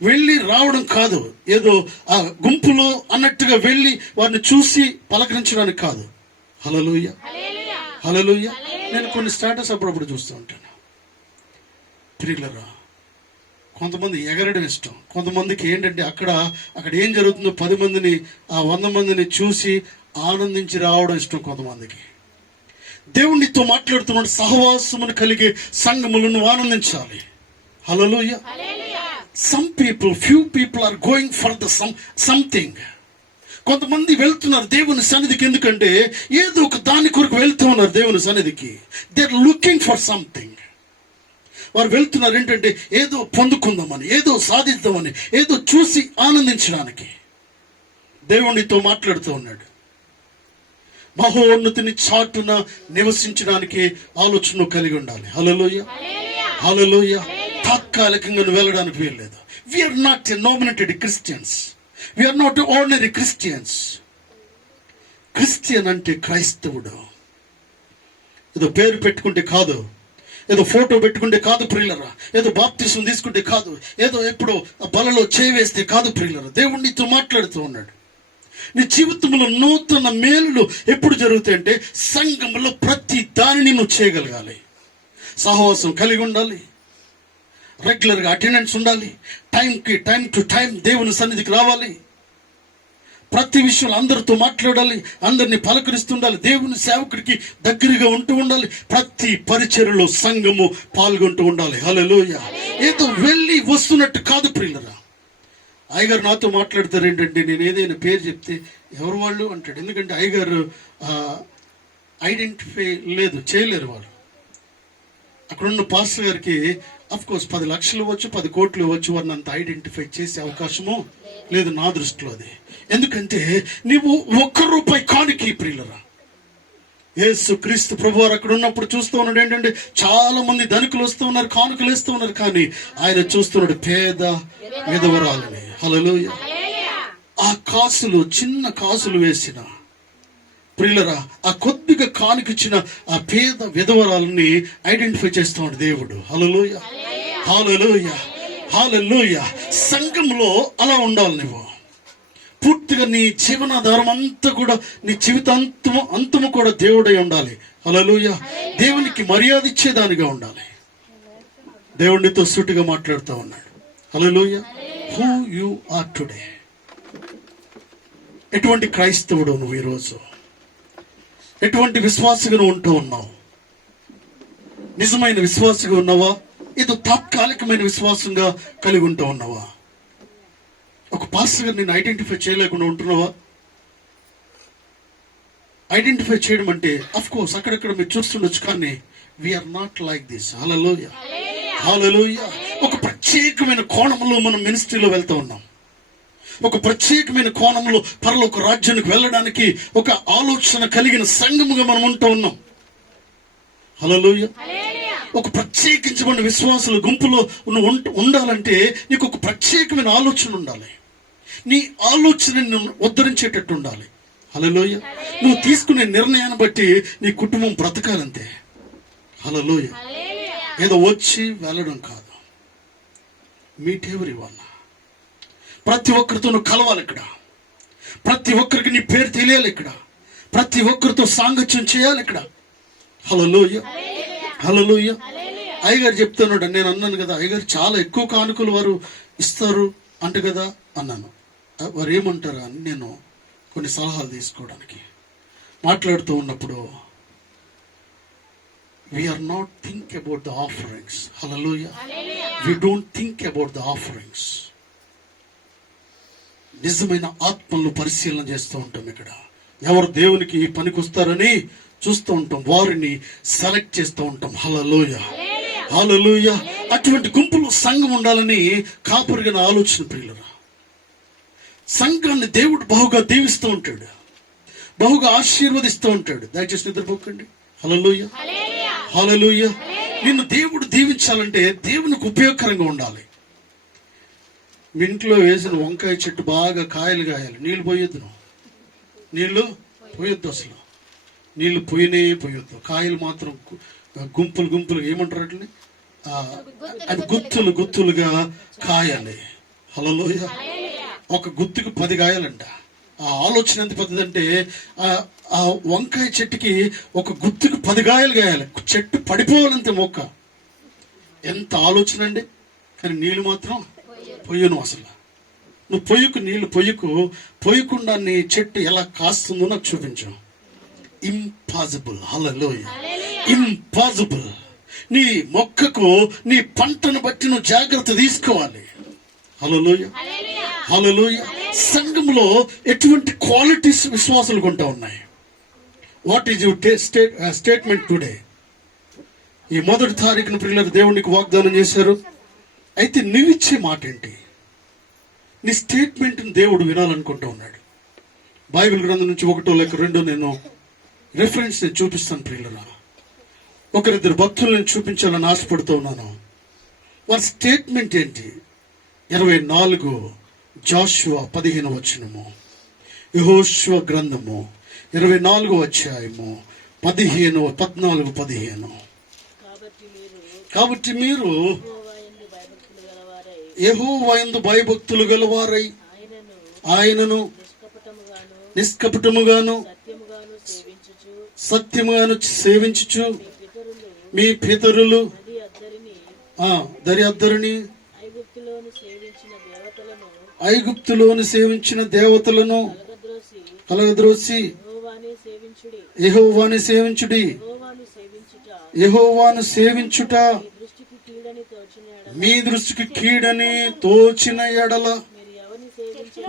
వెళ్ళి రావడం కాదు, ఏదో ఆ గుంపులో అన్నట్టుగా వెళ్ళి వారిని చూసి పలకరించడానికి కాదు. హల్లెలూయా, హల్లెలూయా. నేను కొన్ని స్టేటస్ అప్పుడప్పుడు చూస్తూ ఉంటాను. ప్రియులారా, కొంతమంది ఎగరడం ఇష్టం, కొంతమందికి ఏంటంటే అక్కడ ఏం జరుగుతుందో 10 మందిని, ఆ 100 మందిని చూసి ఆనందించి రావడం ఇష్టం కొంతమందికి. దేవునితో మాట్లాడుతున్నాడు, సహవాసమును కలిగే సంఘములను ఆనందించాలి. హల్లెలూయా. few people are going for the something. కొంతమంది వెళ్తున్నారు దేవుని సన్నిధికి, ఎందుకంటే ఏదో ఒక దాని కొరకు వెళ్తూ ఉన్నారు దేవుని సన్నిధికి. They are looking for something. వారు వెళ్తున్నారు ఏంటంటే ఏదో పొందుకుందామని, ఏదో సాధిద్దామని, ఏదో చూసి ఆనందించడానికి. దేవునితో మాట్లాడుతూ ఉన్నాడు. మహోన్నతిని చాటున నివసించడానికి ఆలోచన కలిగి ఉండాలి. హల్లెలూయా, హల్లెలూయా. తాత్కాలికంగా వెళ్ళడానికి వీల్లేదు. We are not nominated Christians, we are not ordinary Christians. Christian అంటే క్రైస్తవుడు. ఏదో పేరు పెట్టుకుంటే కాదు, ఏదో ఫోటో పెట్టుకుంటే కాదు ప్రియులరా, ఏదో బాప్తిసం తీసుకుంటే కాదు, ఏదో ఎప్పుడు బలలో చేవేస్తే కాదు ప్రియులరా. దేవుడు నీతో మాట్లాడుతూ ఉన్నాడు. నీ జీవితంలో నూతన మేలులు ఎప్పుడు జరుగుతాయంటే సంఘంలో ప్రతి దానిని నువ్వు చేయగలగాలి. సహవాసం కలిగి ఉండాలి, రెగ్యులర్గా అటెండెన్స్ ఉండాలి, టైం టు టైం దేవుని సన్నిధికి రావాలి, ప్రతి విషయంలో అందరితో మాట్లాడాలి, అందరినీ పలకరిస్తుండాలి, దేవుని సేవకుడికి దగ్గరగా ఉంటూ ఉండాలి, ప్రతి పరిచర్యలో సంఘము పాల్గొంటూ ఉండాలి. హల్లెలూయా. ఏదో వెళ్ళి వస్తున్నట్టు కాదు ప్రియులరా. అయ్యగారు నాతో మాట్లాడతారు ఏంటంటే, నేను ఏదైనా పేరు చెప్తే ఎవరు వాళ్ళు అంటాడు. ఎందుకంటే అయ్యగారు ఐడెంటిఫై చేయలేరు వాళ్ళు. అక్కడున్న పాస్టర్ గారికి అఫ్ కోర్స్ 10 లక్షలు ఇవ్వచ్చు, 10 కోట్లు ఇవ్వచ్చు, వారిని అంత ఐడెంటిఫై చేసే అవకాశము లేదు నా దృష్టిలో. అది ఎందుకంటే నీవు ₹1 కానుక ప్రియులరా. యేసు క్రీస్తు ప్రభు వారు అక్కడ ఉన్నప్పుడు చూస్తూ ఉన్నాడు ఏంటంటే, చాలా మంది ధనికులు వస్తూ ఉన్నారు, కానుకలు వేస్తూ ఉన్నారు, కానీ ఆయన చూస్తున్నాడు పేద విధవరాలని. హల్లెలూయా. ఆ కాసులు, చిన్న కాసులు వేసిన ప్రియులరా, ఆ కొద్దిగా కానుకిచ్చిన ఆ పేద విధవరాలని ఐడెంటిఫై చేస్తాడు దేవుడు. హల్లెలూయా, హల్లెలూయా, హల్లెలూయా. సంఘంలో అలా ఉండాలి. నువ్వు పూర్తిగా నీ జీవనాధారం అంతా కూడా, నీ అంతము కూడా దేవుడై ఉండాలి. హల్లెలూయా. దేవునికి మర్యాద ఇచ్చేదానిగా ఉండాలి. దేవుడితో సూటిగా మాట్లాడుతూ ఉన్నాడు. Hallelujah. Who you are today. ఎటువంటి క్రైస్తవుడు నువ్వు ఈరోజు? ఎటువంటి విశ్వాసగా నువ్వు ఉంటూ ఉన్నావు? నిజమైన విశ్వాసగా ఉన్నావా? ఏదో తాత్కాలికమైన విశ్వాసంగా కలిగి ఉంటూ ఉన్నావా? ఒక పాస్టర్ గారు నేను ఐడెంటిఫై చేయలేకుండా ఉంటున్నావా? ఐడెంటిఫై చేయడం అంటే అఫ్ కోర్స్ అక్కడక్కడ మీరు చూస్తుండొచ్చు, కానీ వీఆర్ నాట్ లైక్ దిస్. హల్లెలూయా, హల్లెలూయా. ఒక ప్రత్యేకమైన కోణంలో మనం మినిస్ట్రీలో వెళ్తూ ఉన్నాం. ఒక ప్రత్యేకమైన కోణంలో పరలోక రాజ్యానికి వెళ్ళడానికి ఒక ఆలోచన కలిగిన సంఘముగా మనం ఉంటూ ఉన్నాం. హల్లెలూయా. ఒక ప్రత్యేకించబడిన విశ్వాసుల గుంపులో నువ్వు ఉండాలంటే నీకు ఒక ప్రత్యేకమైన ఆలోచన ఉండాలి. నీ ఆలోచనను ఉద్ధరించేటట్టు ఉండాలి. హల్లెలూయా. నువ్వు తీసుకునే నిర్ణయాన్ని బట్టి నీ కుటుంబం బ్రతకాలంతే. హల్లెలూయా. ఏదో వచ్చి వెళ్ళడం కాదు. Meet everyone. ప్రతి ఒక్కరితో నువ్వు కలవాలి ఇక్కడ. ప్రతి ఒక్కరికి నీ పేరు తెలియాలి ఇక్కడ. ప్రతి ఒక్కరితో సాంగత్యం చేయాలి ఇక్కడ. హల్లెలూయా. హల్లెలూయా. అయ్యగారు చెప్తున్నాడు, నేను అన్నాను కదా, అయ్యగారు చాలా ఎక్కువ కానుకలు వారు ఇస్తారు అంట కదా అన్నాను. వారు ఏమంటారా అని నేను కొన్ని సలహాలు తీసుకోవడానికి మాట్లాడుతూ ఉన్నప్పుడు, we are not think about the offerings. Hallelujah. We don't think about the offerings. నిజమైన ఆత్మలను పరిశీలన చేస్తూ ఉంటాం. ఇక్కడ ఎవరు దేవునికి పనికొస్తారని చూస్తూ ఉంటాం, వారిని సెలెక్ట్ చేస్తూ ఉంటాం. హల్లెలూయా. హల్లెలూయా. అటువంటి గుంపులో సంఘం ఉండాలని కాపురిగా నా ఆలోచన. ప్రియులరా, సంఘాన్ని దేవుడు బహుగా దీవిస్తూ ఉంటాడు, బహుగా ఆశీర్వదిస్తూ ఉంటాడు. దయచేసి నిద్రపోకండి. హల్లెలూయా. హల్లెలూయా. నిన్ను దేవుడు దీవించాలంటే దేవునికి ఉపయోగకరంగా ఉండాలి. మీ ఇంట్లో వేసిన వంకాయ చెట్టు బాగా కాయలు కాయాలి, నీళ్ళు పోయొద్దు. నీళ్ళు పోయొద్దు, అసలు నీళ్ళు పోయొద్దు. కాయలు మాత్రం గుంపులు గుంపులు ఏమంటారు అట్లని, అది గుత్తులుగా కాయాలి. హల్లెలూయా. ఒక గుత్తుకు 10 కాయాలంట. ఆ ఆలోచన ఎంత పెద్దదంటే, ఆ వంకాయ చెట్టుకి ఒక గుత్తుకు 10 కాయలు కాయాలి. చెట్టు పడిపోవాలంతే మొక్క. ఎంత ఆలోచన అండి. కానీ నీళ్ళు మాత్రం పొయ్యను. అసలు నువ్వు నీళ్ళు పొయ్యకుండా నీ చెట్టు ఎలా కాస్తుందో నాకు చూపించు. ఇంపాసిబుల్. హల్లెలూయా. ఇంపాసిబుల్. నీ మొక్కకు నీ పంటను బట్టి నువ్వు జాగ్రత్త తీసుకోవాలి. హల్లెలూయా. హల్లెలూయా. సంఘంలో ఎటువంటి క్వాలిటీస్ విశ్వాసాలు కొంటా ఉన్నాయి. What is your statement today? ఈ 1వ తారీఖున పిల్లలు దేవునికి వాగ్దానం చేశారు. అయితే నువ్విచ్చే మాట ఏంటి? నీ స్టేట్మెంట్ని దేవుడు వినాలనుకుంటూ ఉన్నాడు. బైబిల్ గ్రంథం నుంచి 1 లేక 2 నేను రెఫరెన్స్ నేను చూపిస్తాను. ప్రియులరా, 1-2 భక్తులను చూపించాలని ఆశపడుతూ ఉన్నాను. వారి స్టేట్మెంట్ ఏంటి? 24 జాషువా 15వ వచనము, యెహోషువ గ్రంథము 24వ అధ్యాయము 14-15. కాబట్టి మీరు యెహోవా యందు భయభక్తులు గలవారై ఆయనను నిష్కపటముగాను సత్యముగాను సేవించుచు మీ పితరులు దరిద్రుని ఐగుప్తులోని సేవించిన దేవతలను కలగద్రోసి యెహోవాను సేవించుడి. యెహోవాను సేవించుట మీ దృష్టికి కీడని తోచిన ఎడల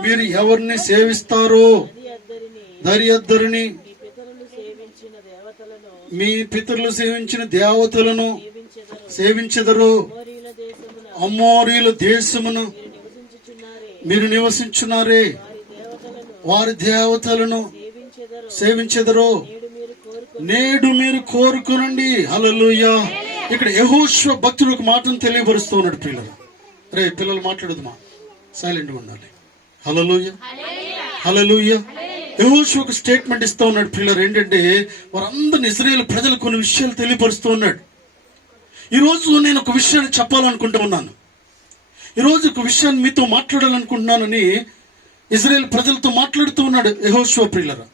మీరు ఎవరిని సేవిస్తారో దరిద్రుని మీ పితరులు సేవించిన దేవతలను సేవించెదరు. అమోరీల దేశమును మీరు నివసించున్నారే, వారి దేవతలను సేవించెదరు. నేడు మీరు కోరుకునండి. హల్లెలూయా. ఇక్కడ యెహోషువ భక్తుడు ఒక మాటను తెలియపరుస్తూ ఉన్నాడు. పిల్లలు మాట్లాడదుమా, సైలెంట్గా ఉండాలి. హల్లెలూయా. హల్లెలూయా. యెహోషువ ఒక స్టేట్మెంట్ ఇస్తూ ఉన్నాడు. పిల్లలు ఏంటంటే, వారందరిని ఇశ్రాయేలు ప్రజలు కొన్ని విషయాలు తెలియపరుస్తూ ఉన్నాడు. ఈరోజు నేను ఒక విషయాన్ని చెప్పాలనుకుంటూ ఉన్నాను. ఈరోజు ఒక విషయాన్ని మీతో మాట్లాడాలనుకుంటున్నానని ఇశ్రాయేలు ప్రజలతో మాట్లాడుతూ ఉన్నాడు యెహోషువ. ప్రియులరా,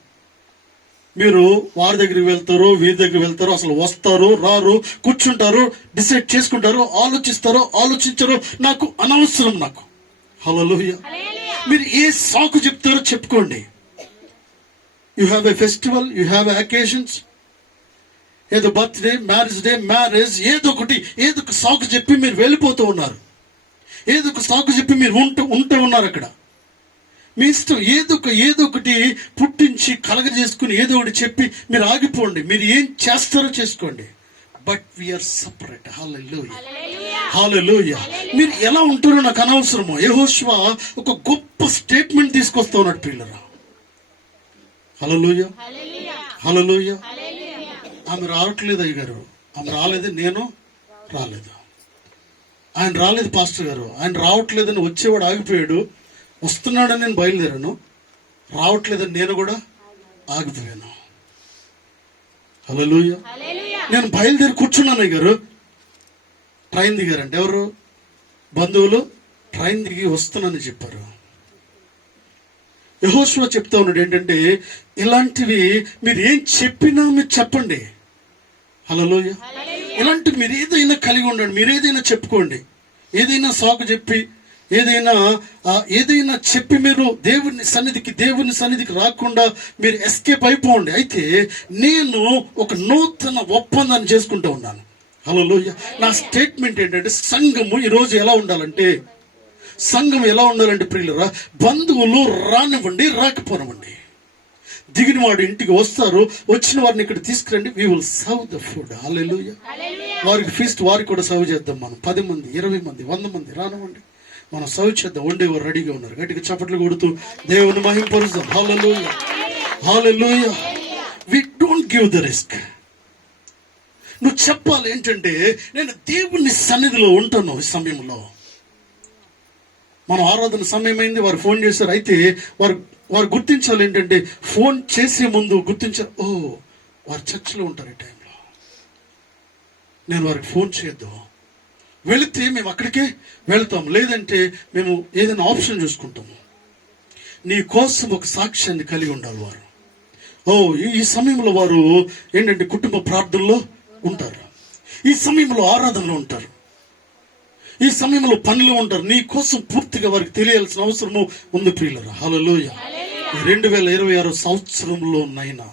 మీరు వారి దగ్గరికి వెళ్తారో వీరి దగ్గరికి వెళ్తారో, అసలు వస్తారో రారు, కూర్చుంటారో డిసైడ్ చేసుకుంటారో, ఆలోచిస్తారో ఆలోచించారో నాకు అనవసరం. నాకు హల్లెలూయా. మీరు ఏ సాకు చెప్తారో చెప్పుకోండి. You have a festival, you have occasions, ఏదో బర్త్డే, మ్యారేజ్, ఏదో ఒక సాకు చెప్పి మీరు వెళ్ళిపోతూ ఉన్నారు. ఏదో ఒక సాకు చెప్పి మీరు ఉంటూ ఉన్నారు. అక్కడ మీ ఇష్టం. ఏదో ఒకటి పుట్టించి కలగజేసుకుని ఏదో ఒకటి చెప్పి మీరు ఆగిపోండి. మీరు ఏం చేస్తారో చేసుకోండి. But we are separate. Hallelujah. Hallelujah. మీరు ఎలా ఉంటారో నాకు అనవసరము. యెహోషువ ఒక గొప్ప స్టేట్మెంట్ తీసుకొస్తా ఉన్నాడు పిల్లరా. హల్లెలూయా, హల్లెలూయా. ఆమె రావట్లేదు అయ్యగారు, ఆమె రాలేదు, నేను రాలేదు, ఆయన రాలేదు పాస్టర్ గారు, ఆయన రావట్లేదని వచ్చేవాడు ఆగిపోయాడు, వస్తున్నాడని నేను బయలుదేరాను, రావట్లేదని నేను కూడా ఆగిపోయాను. హల్లెలూయా. నేను బయలుదేరి కూర్చున్నాను అయ్యగారు, ట్రైన్ దిగారంటే ఎవరు బంధువులు, ట్రైన్ దిగి వస్తున్నానని చెప్పారు. యెహోషువ చెప్తా ఉన్నాడు ఏంటంటే, ఇలాంటివి మీరు ఏం చెప్పినా మీరు చెప్పండి. హల్లెలూయా. ఇలాంటివి మీరు ఏదైనా కలిగి ఉండండి, మీరు ఏదైనా చెప్పుకోండి, ఏదైనా సాకు చెప్పి ఏదైనా చెప్పి మీరు దేవుని సన్నిధికి రాకుండా మీరు ఎస్కేప్ అయిపోండి. అయితే నేను ఒక నూతన ఒప్పందాన్ని చేసుకుంటూ ఉన్నాను. హల్లెలూయా. నా స్టేట్మెంట్ ఏంటంటే, సంఘము ఈరోజు ఎలా ఉండాలంటే, ప్రియులరా, బంధువులు రానివ్వండి, రాకపోనివ్వండి, దిగిన వాడు ఇంటికి వస్తారు, వచ్చిన వారిని ఇక్కడ తీసుకురండి, we will serve the food. హల్లెలూయా. వారికి ఫీస్ట్ వారికి కూడా సర్వ్ చేద్దాం. మనం 10 మంది 20 మంది 100 మంది రానివ్వండి, మనం సర్వ్ చేద్దాం. వండేవారు రెడీగా ఉన్నారు, గట్టిగా చప్పట్లు కొడుతూ దేవుని మహిమపరుస్తాం. హల్లెలూయా, హల్లెలూయా. we don't give the risk. నువ్వు చెప్పాలి ఏంటంటే, నేను దేవుని సన్నిధిలో ఉంటాను. ఈ సమయంలో మనం ఆరాధన సమయం అయింది, వారు ఫోన్ చేశారు. అయితే వారు గుర్తించాలి ఏంటంటే, ఫోన్ చేసే ముందు గుర్తించారు, ఓ వారు చర్చిలో ఉంటారు ఈ టైంలో, నేను వారికి ఫోన్ చేయొద్దు. వెళితే మేము అక్కడికే వెళ్తాం, లేదంటే మేము ఏదైనా ఆప్షన్ చూసుకుంటాము. నీ కోసం ఒక సాక్ష్యాన్ని కలిగి ఉండాలి వారు. ఈ సమయంలో వారు ఏంటంటే కుటుంబ ప్రార్థనలో ఉంటారు, ఈ సమయంలో ఆరాధనలో ఉంటారు, ఈ సమయంలో పనిలో ఉంటారు. నీ కోసం పూర్తిగా వారికి తెలియాల్సిన అవసరము ఉంది ప్రియులరా. హల్లెలూయా. 2026 సంవత్సరంలో నైనా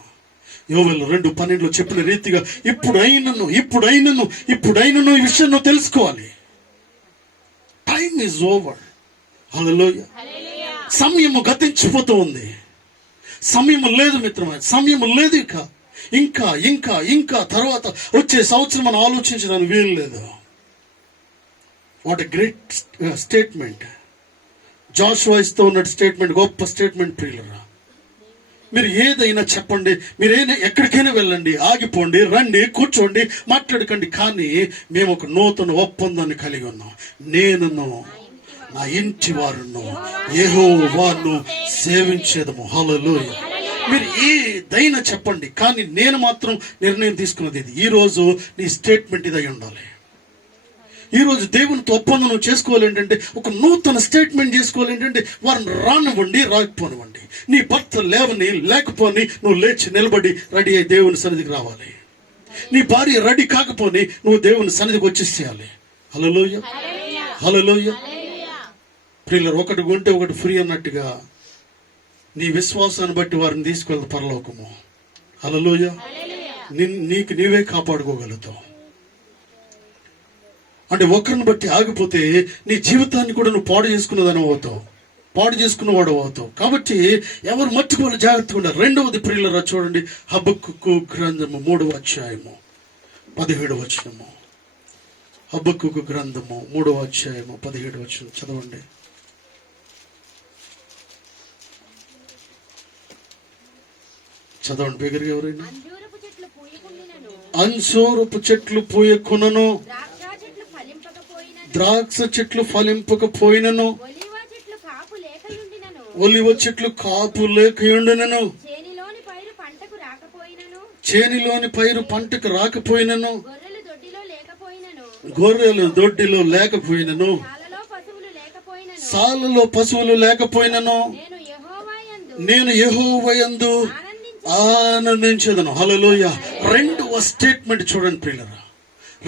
యోవేలు 2:12 చెప్పిన రీతిగా ఇప్పుడైనను ఈ విషయం నువ్వు తెలుసుకోవాలి. Time is over. హల్లెలూయా. సమయము గతించిపోతూ ఉంది, సమయం లేదు మిత్రమా, సమయం లేదు. ఇంకా తర్వాత వచ్చే సంవత్సరం మనం ఆలోచించడానికి వీలు లేదు. What a great statement Joshua ఇస్తూ ఉన్న స్టేట్మెంట్, గొప్ప స్టేట్మెంట్ ప్రియులరా. మీరు ఏదైనా చెప్పండి, మీరైనా ఎక్కడికైనా వెళ్ళండి, ఆగిపోండి, రండి, కూర్చోండి, మాట్లాడకండి, కానీ మేము ఒక నూతన ఒప్పందాన్ని కలిగి ఉన్నాం. నేనును నా ఇంటి వారును యెహోవాను సేవించేదము. హల్లెలూయా. మీరు ఏదైనా చెప్పండి, కానీ నేను మాత్రం నిర్ణయం తీసుకున్నది ఇది. ఈరోజు నీ స్టేట్మెంట్ ఇదై ఉండాలి. ఈరోజు దేవునితో ఒప్పందం నువ్వు చేసుకోవాలి ఏంటంటే, ఒక నూతన స్టేట్మెంట్ చేసుకోవాలి ఏంటంటే, వారిని రానివ్వండి, రాకపోనివ్వండి, నీ భర్త లేకపోని నువ్వు లేచి నిలబడి రెడీ అయ్యి దేవుని సన్నిధికి రావాలి. నీ భార్య రెడీ కాకపోని నువ్వు దేవుని సన్నిధికి వచ్చేసేయాలి. హల్లెలూయా, హల్లెలూయా. ప్రియులారా, ఒకటి కొంటే ఒకటి ఫ్రీ అన్నట్టుగా నీ విశ్వాసాన్ని బట్టి వారిని తీసుకెళ్తా పరలోకము. హల్లెలూయా. నీకు నీవే కాపాడుకోగలుగుతావు. అంటే ఒకరిని బట్టి ఆగిపోతే నీ జీవితాన్ని కూడా నువ్వు పాడు చేసుకున్నవాడు అవుతావు. కాబట్టి ఎవరు మట్టుకోవాలి, జాగ్రత్తగా ఉండాలి. 2వది ప్రియులారా చూడండి, హబక్కూకు గ్రంథము 3వ అధ్యాయము 17వ వచనము. హబక్కూకు గ్రంథము 3వ అధ్యాయము 17వ వచనం చదవండి. బిగరగా ఎవరైనా. అంజూరపు చెట్లు పూయకునను, ద్రాక్ష చెట్లు ఫలింపకపోయినను, ఒలివ చెట్లు కాపు లేకయుండినను, చేనిలోని పైరు పంటకు రాకపోయినను, గొర్రెలు దొడ్డిలో లేకపోయినను, సాలలో పశువులు లేకపోయినను, నేను యెహోవాయందు ఆనందించేదను. హల్లెలూయా. 2వ స్టేట్మెంట్ చూడండి ప్రియులారా.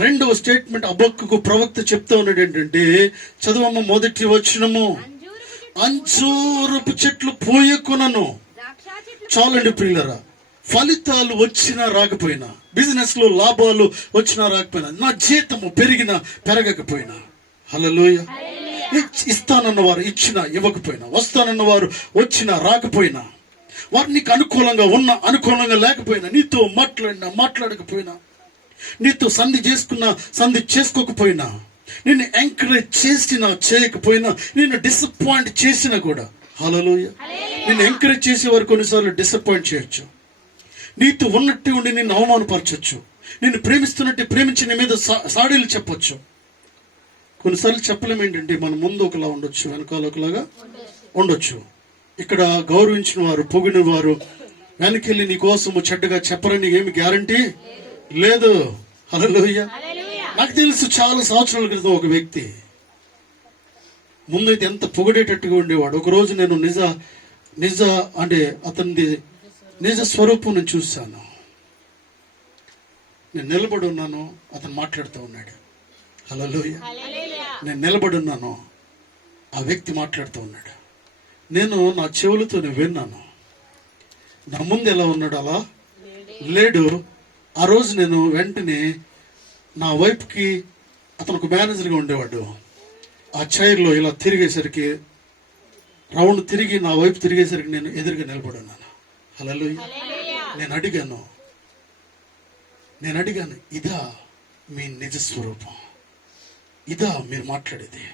2వ స్టేట్మెంట్ హబక్కూకు ప్రవక్త చెప్తా ఉన్నాడు ఏంటంటే, చదవమ్మ 1వ వచనము. అంజూరపు చెట్లు పూయకునను. చాలండి ప్రియులారా, ఫలితాలు వచ్చినా రాకపోయినా, బిజినెస్ లో లాభాలు వచ్చినా రాకపోయినా, నా జీతము పెరగకపోయినా, హల్లెలూయా, ఇస్తానన్న వారు ఇచ్చినా ఇవ్వకపోయినా, వస్తానన్న వారు వచ్చినా రాకపోయినా, వారు నీకు అనుకూలంగా ఉన్నా అనుకూలంగా లేకపోయినా, నీతో మాట్లాడకపోయినా, నీతో సంధి చేసుకోకపోయినా, నిన్ను ఎంకరేజ్ చేసినా చేయకపోయినా, నిన్ను డిసప్పాయింట్ చేసినా కూడా, హల్లెలూయా, నిన్ను ఎంకరేజ్ చేసేవారు కొన్నిసార్లు డిసప్పాయింట్ చేయొచ్చు. నీతో ఉన్నట్టు ఉండి నిన్ను అవమానపరచొచ్చు. నిన్ను ప్రేమిస్తున్నట్టు ప్రేమించి నీ మీద సాడీలు చెప్పొచ్చు. కొన్నిసార్లు చెప్పలేం ఏంటంటే, మన ముందు ఒకలా ఉండొచ్చు, వెనకాల ఒకలాగా ఉండొచ్చు. ఇక్కడ గౌరవించిన వారు, పొగిడిన వారు వెనకెళ్ళి నీ కోసము చెడ్డగా చెప్పరని ఏమి గ్యారంటీ లేదు. హల్లెలూయా. నాకు తెలుసు, చాలా సంవత్సరాల క్రితం ఒక వ్యక్తి ముందైతే ఎంత పొగిడేటట్టుగా ఉండేవాడు. ఒకరోజు నేను నిజ అంటే అతనిది నిజ స్వరూపం నేను చూశాను. నేను నిలబడి ఉన్నాను, అతను మాట్లాడుతూ ఉన్నాడు. హల్లెలూయా. నేను నిలబడి ఉన్నాను, ఆ వ్యక్తి మాట్లాడుతూ ఉన్నాడు. నేను నా చెవులతో విన్నాను. నా ముందు ఎలా ఉన్నాడు అలా లేడు. ఆ రోజు నేను వెంటనే నా వైపుకి, అతను ఒక మేనేజర్గా ఉండేవాడు, ఆ చైర్లో ఇలా తిరిగేసరికి, రౌండ్ తిరిగి నా వైపు తిరిగేసరికి నేను ఎదురుగా నిలబడి ఉన్నాను. హల్లెలూయా. నేను అడిగాను, ఇదా మీ నిజ స్వరూపం? ఇదా మీరు మాట్లాడేది?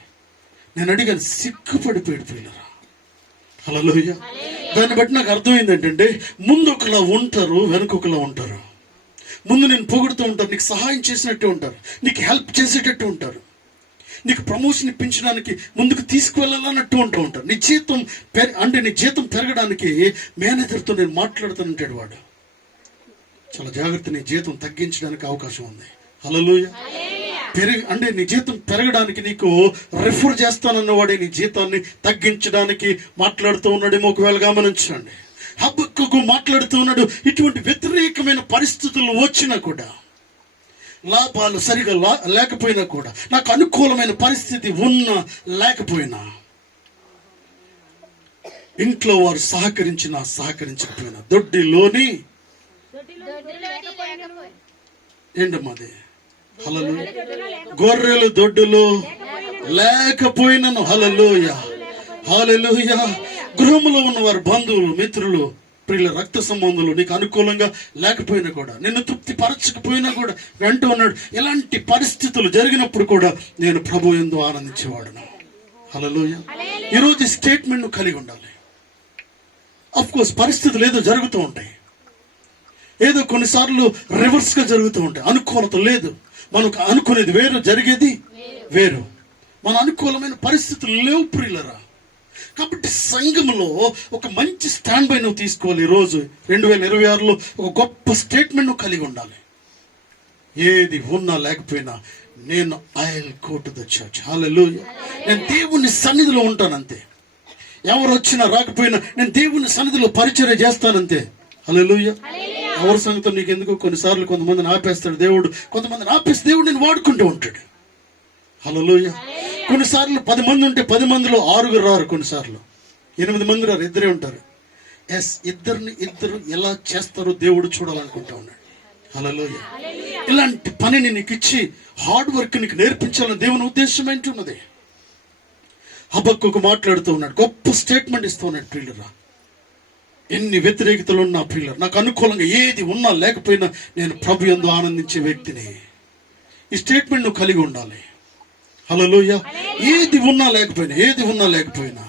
నేను అడిగాను. సిగ్గుపడిపోయాడు పిల్లరా. హల్లెలూయా. దాన్ని బట్టి నాకు అర్థమైంది ఏంటంటే, ముందు ఒకలా ఉంటారు, వెనక ఒకలా ఉంటారు. ముందు నేను పొగుడుతూ ఉంటారు, నీకు సహాయం చేసినట్టు ఉంటారు, నీకు హెల్ప్ చేసేటట్టు ఉంటారు, నీకు ప్రమోషన్ ఇప్పించడానికి ముందుకు తీసుకువెళ్ళాలన్నట్టు ఉంటూ ఉంటారు. నీ జీతం పెరగడానికి మేనేజర్తో నేను మాట్లాడుతానంటాడు వాడు. చాలా జాగ్రత్త, నీ జీతం తగ్గించడానికి అవకాశం ఉంది. హల్లెలూయా. నీ జీతం పెరగడానికి నీకు రిఫర్ చేస్తానన్నవాడే నీ జీతాన్ని తగ్గించడానికి మాట్లాడుతూ ఉన్నాడేమో. ఒకవేళ గమనించండి, హబక్కూకు మాట్లాడుతూ ఉన్నాడు. ఇటువంటి వ్యతిరేకమైన పరిస్థితులు వచ్చినా కూడా, లాభాలు సరిగా లేకపోయినా కూడా, నాకు అనుకూలమైన పరిస్థితి ఉన్నా లేకపోయినా, ఇంట్లో వారు సహకరించకపోయినా, దొడ్డిలోని ఏంటమ్మాది, హల్లెలూయా, గొర్రెలు దొడ్డులో లేకపోయినను, హల్లెలూయా, హల్లెలూయా, గృహంలో ఉన్నవారు, బంధువులు, మిత్రులు, ప్రియుల రక్త సంబంధులు నీకు అనుకూలంగా లేకపోయినా కూడా, నిన్ను తృప్తి పరచకపోయినా కూడా వెంట ఉన్నాడు. ఇలాంటి పరిస్థితులు జరిగినప్పుడు కూడా నేను ప్రభు యందు ఆనందించేవాడును. హల్లెలూయా. ఈరోజు స్టేట్మెంట్ కలిగి ఉండాలి. అఫ్ కోర్స్ పరిస్థితులు ఏదో జరుగుతూ ఉంటాయి, ఏదో కొన్నిసార్లు రివర్స్ గా జరుగుతూ ఉంటాయి. అనుకూలత లేదు, మనకు అనుకునేది వేరు, జరిగేది వేరు. మన అనుకూలమైన పరిస్థితులు లేవు ప్రియులరా. కాబట్టి సంఘంలో ఒక మంచి స్టాండ్ బై నువ్వు తీసుకోవాలి. ఈరోజు 2026లో ఒక గొప్ప స్టేట్మెంట్ నువ్వు కలిగి ఉండాలి. ఏది ఉన్నా లేకపోయినా నేను I will go to the church. Hallelujah. నేను దేవుని సన్నిధిలో ఉంటానంతే. ఎవరు వచ్చినా రాకపోయినా నేను దేవుని సన్నిధిలో పరిచర్య చేస్తానంతే. హల్లెలూయా. ఎవరి సంగతం నీకు ఎందుకు? కొన్నిసార్లు కొంతమందిని ఆపేస్తాడు దేవుడు, కొంతమందిని ఆపేసి దేవుడు నేను వాడుకుంటూ ఉంటాడు. హల్లెలూయా. కొన్నిసార్లు 10 మంది ఉంటే 10 మందిలో 6 రారు, కొన్నిసార్లు 8 మంది రారు, 2 ఉంటారు. ఇద్దరు ఎలా చేస్తారో దేవుడు చూడాలనుకుంటా ఉన్నాడు. హల్లెలూయా. ఇలాంటి పనిని నీకు ఇచ్చి హార్డ్ వర్క్ నీకు నేర్పించాలని దేవుని ఉద్దేశం ఏంటి ఉన్నది. హబక్కూకు మాట్లాడుతూ ఉన్నాడు, గొప్ప స్టేట్మెంట్ ఇస్తూ ఉన్నాడు. ప్రియులరా, ఎన్ని వ్యతిరేకతలు ఉన్నా ప్రియులరా, నాకు అనుకూలంగా ఏది ఉన్నా లేకపోయినా నేను ప్రభు యందు ఆనందించే వ్యక్తిని. ఈ స్టేట్మెంట్ నువ్వు కలిగి ఉండాలి. హల్లెలూయా. ఏది ఉన్నా లేకపోయినా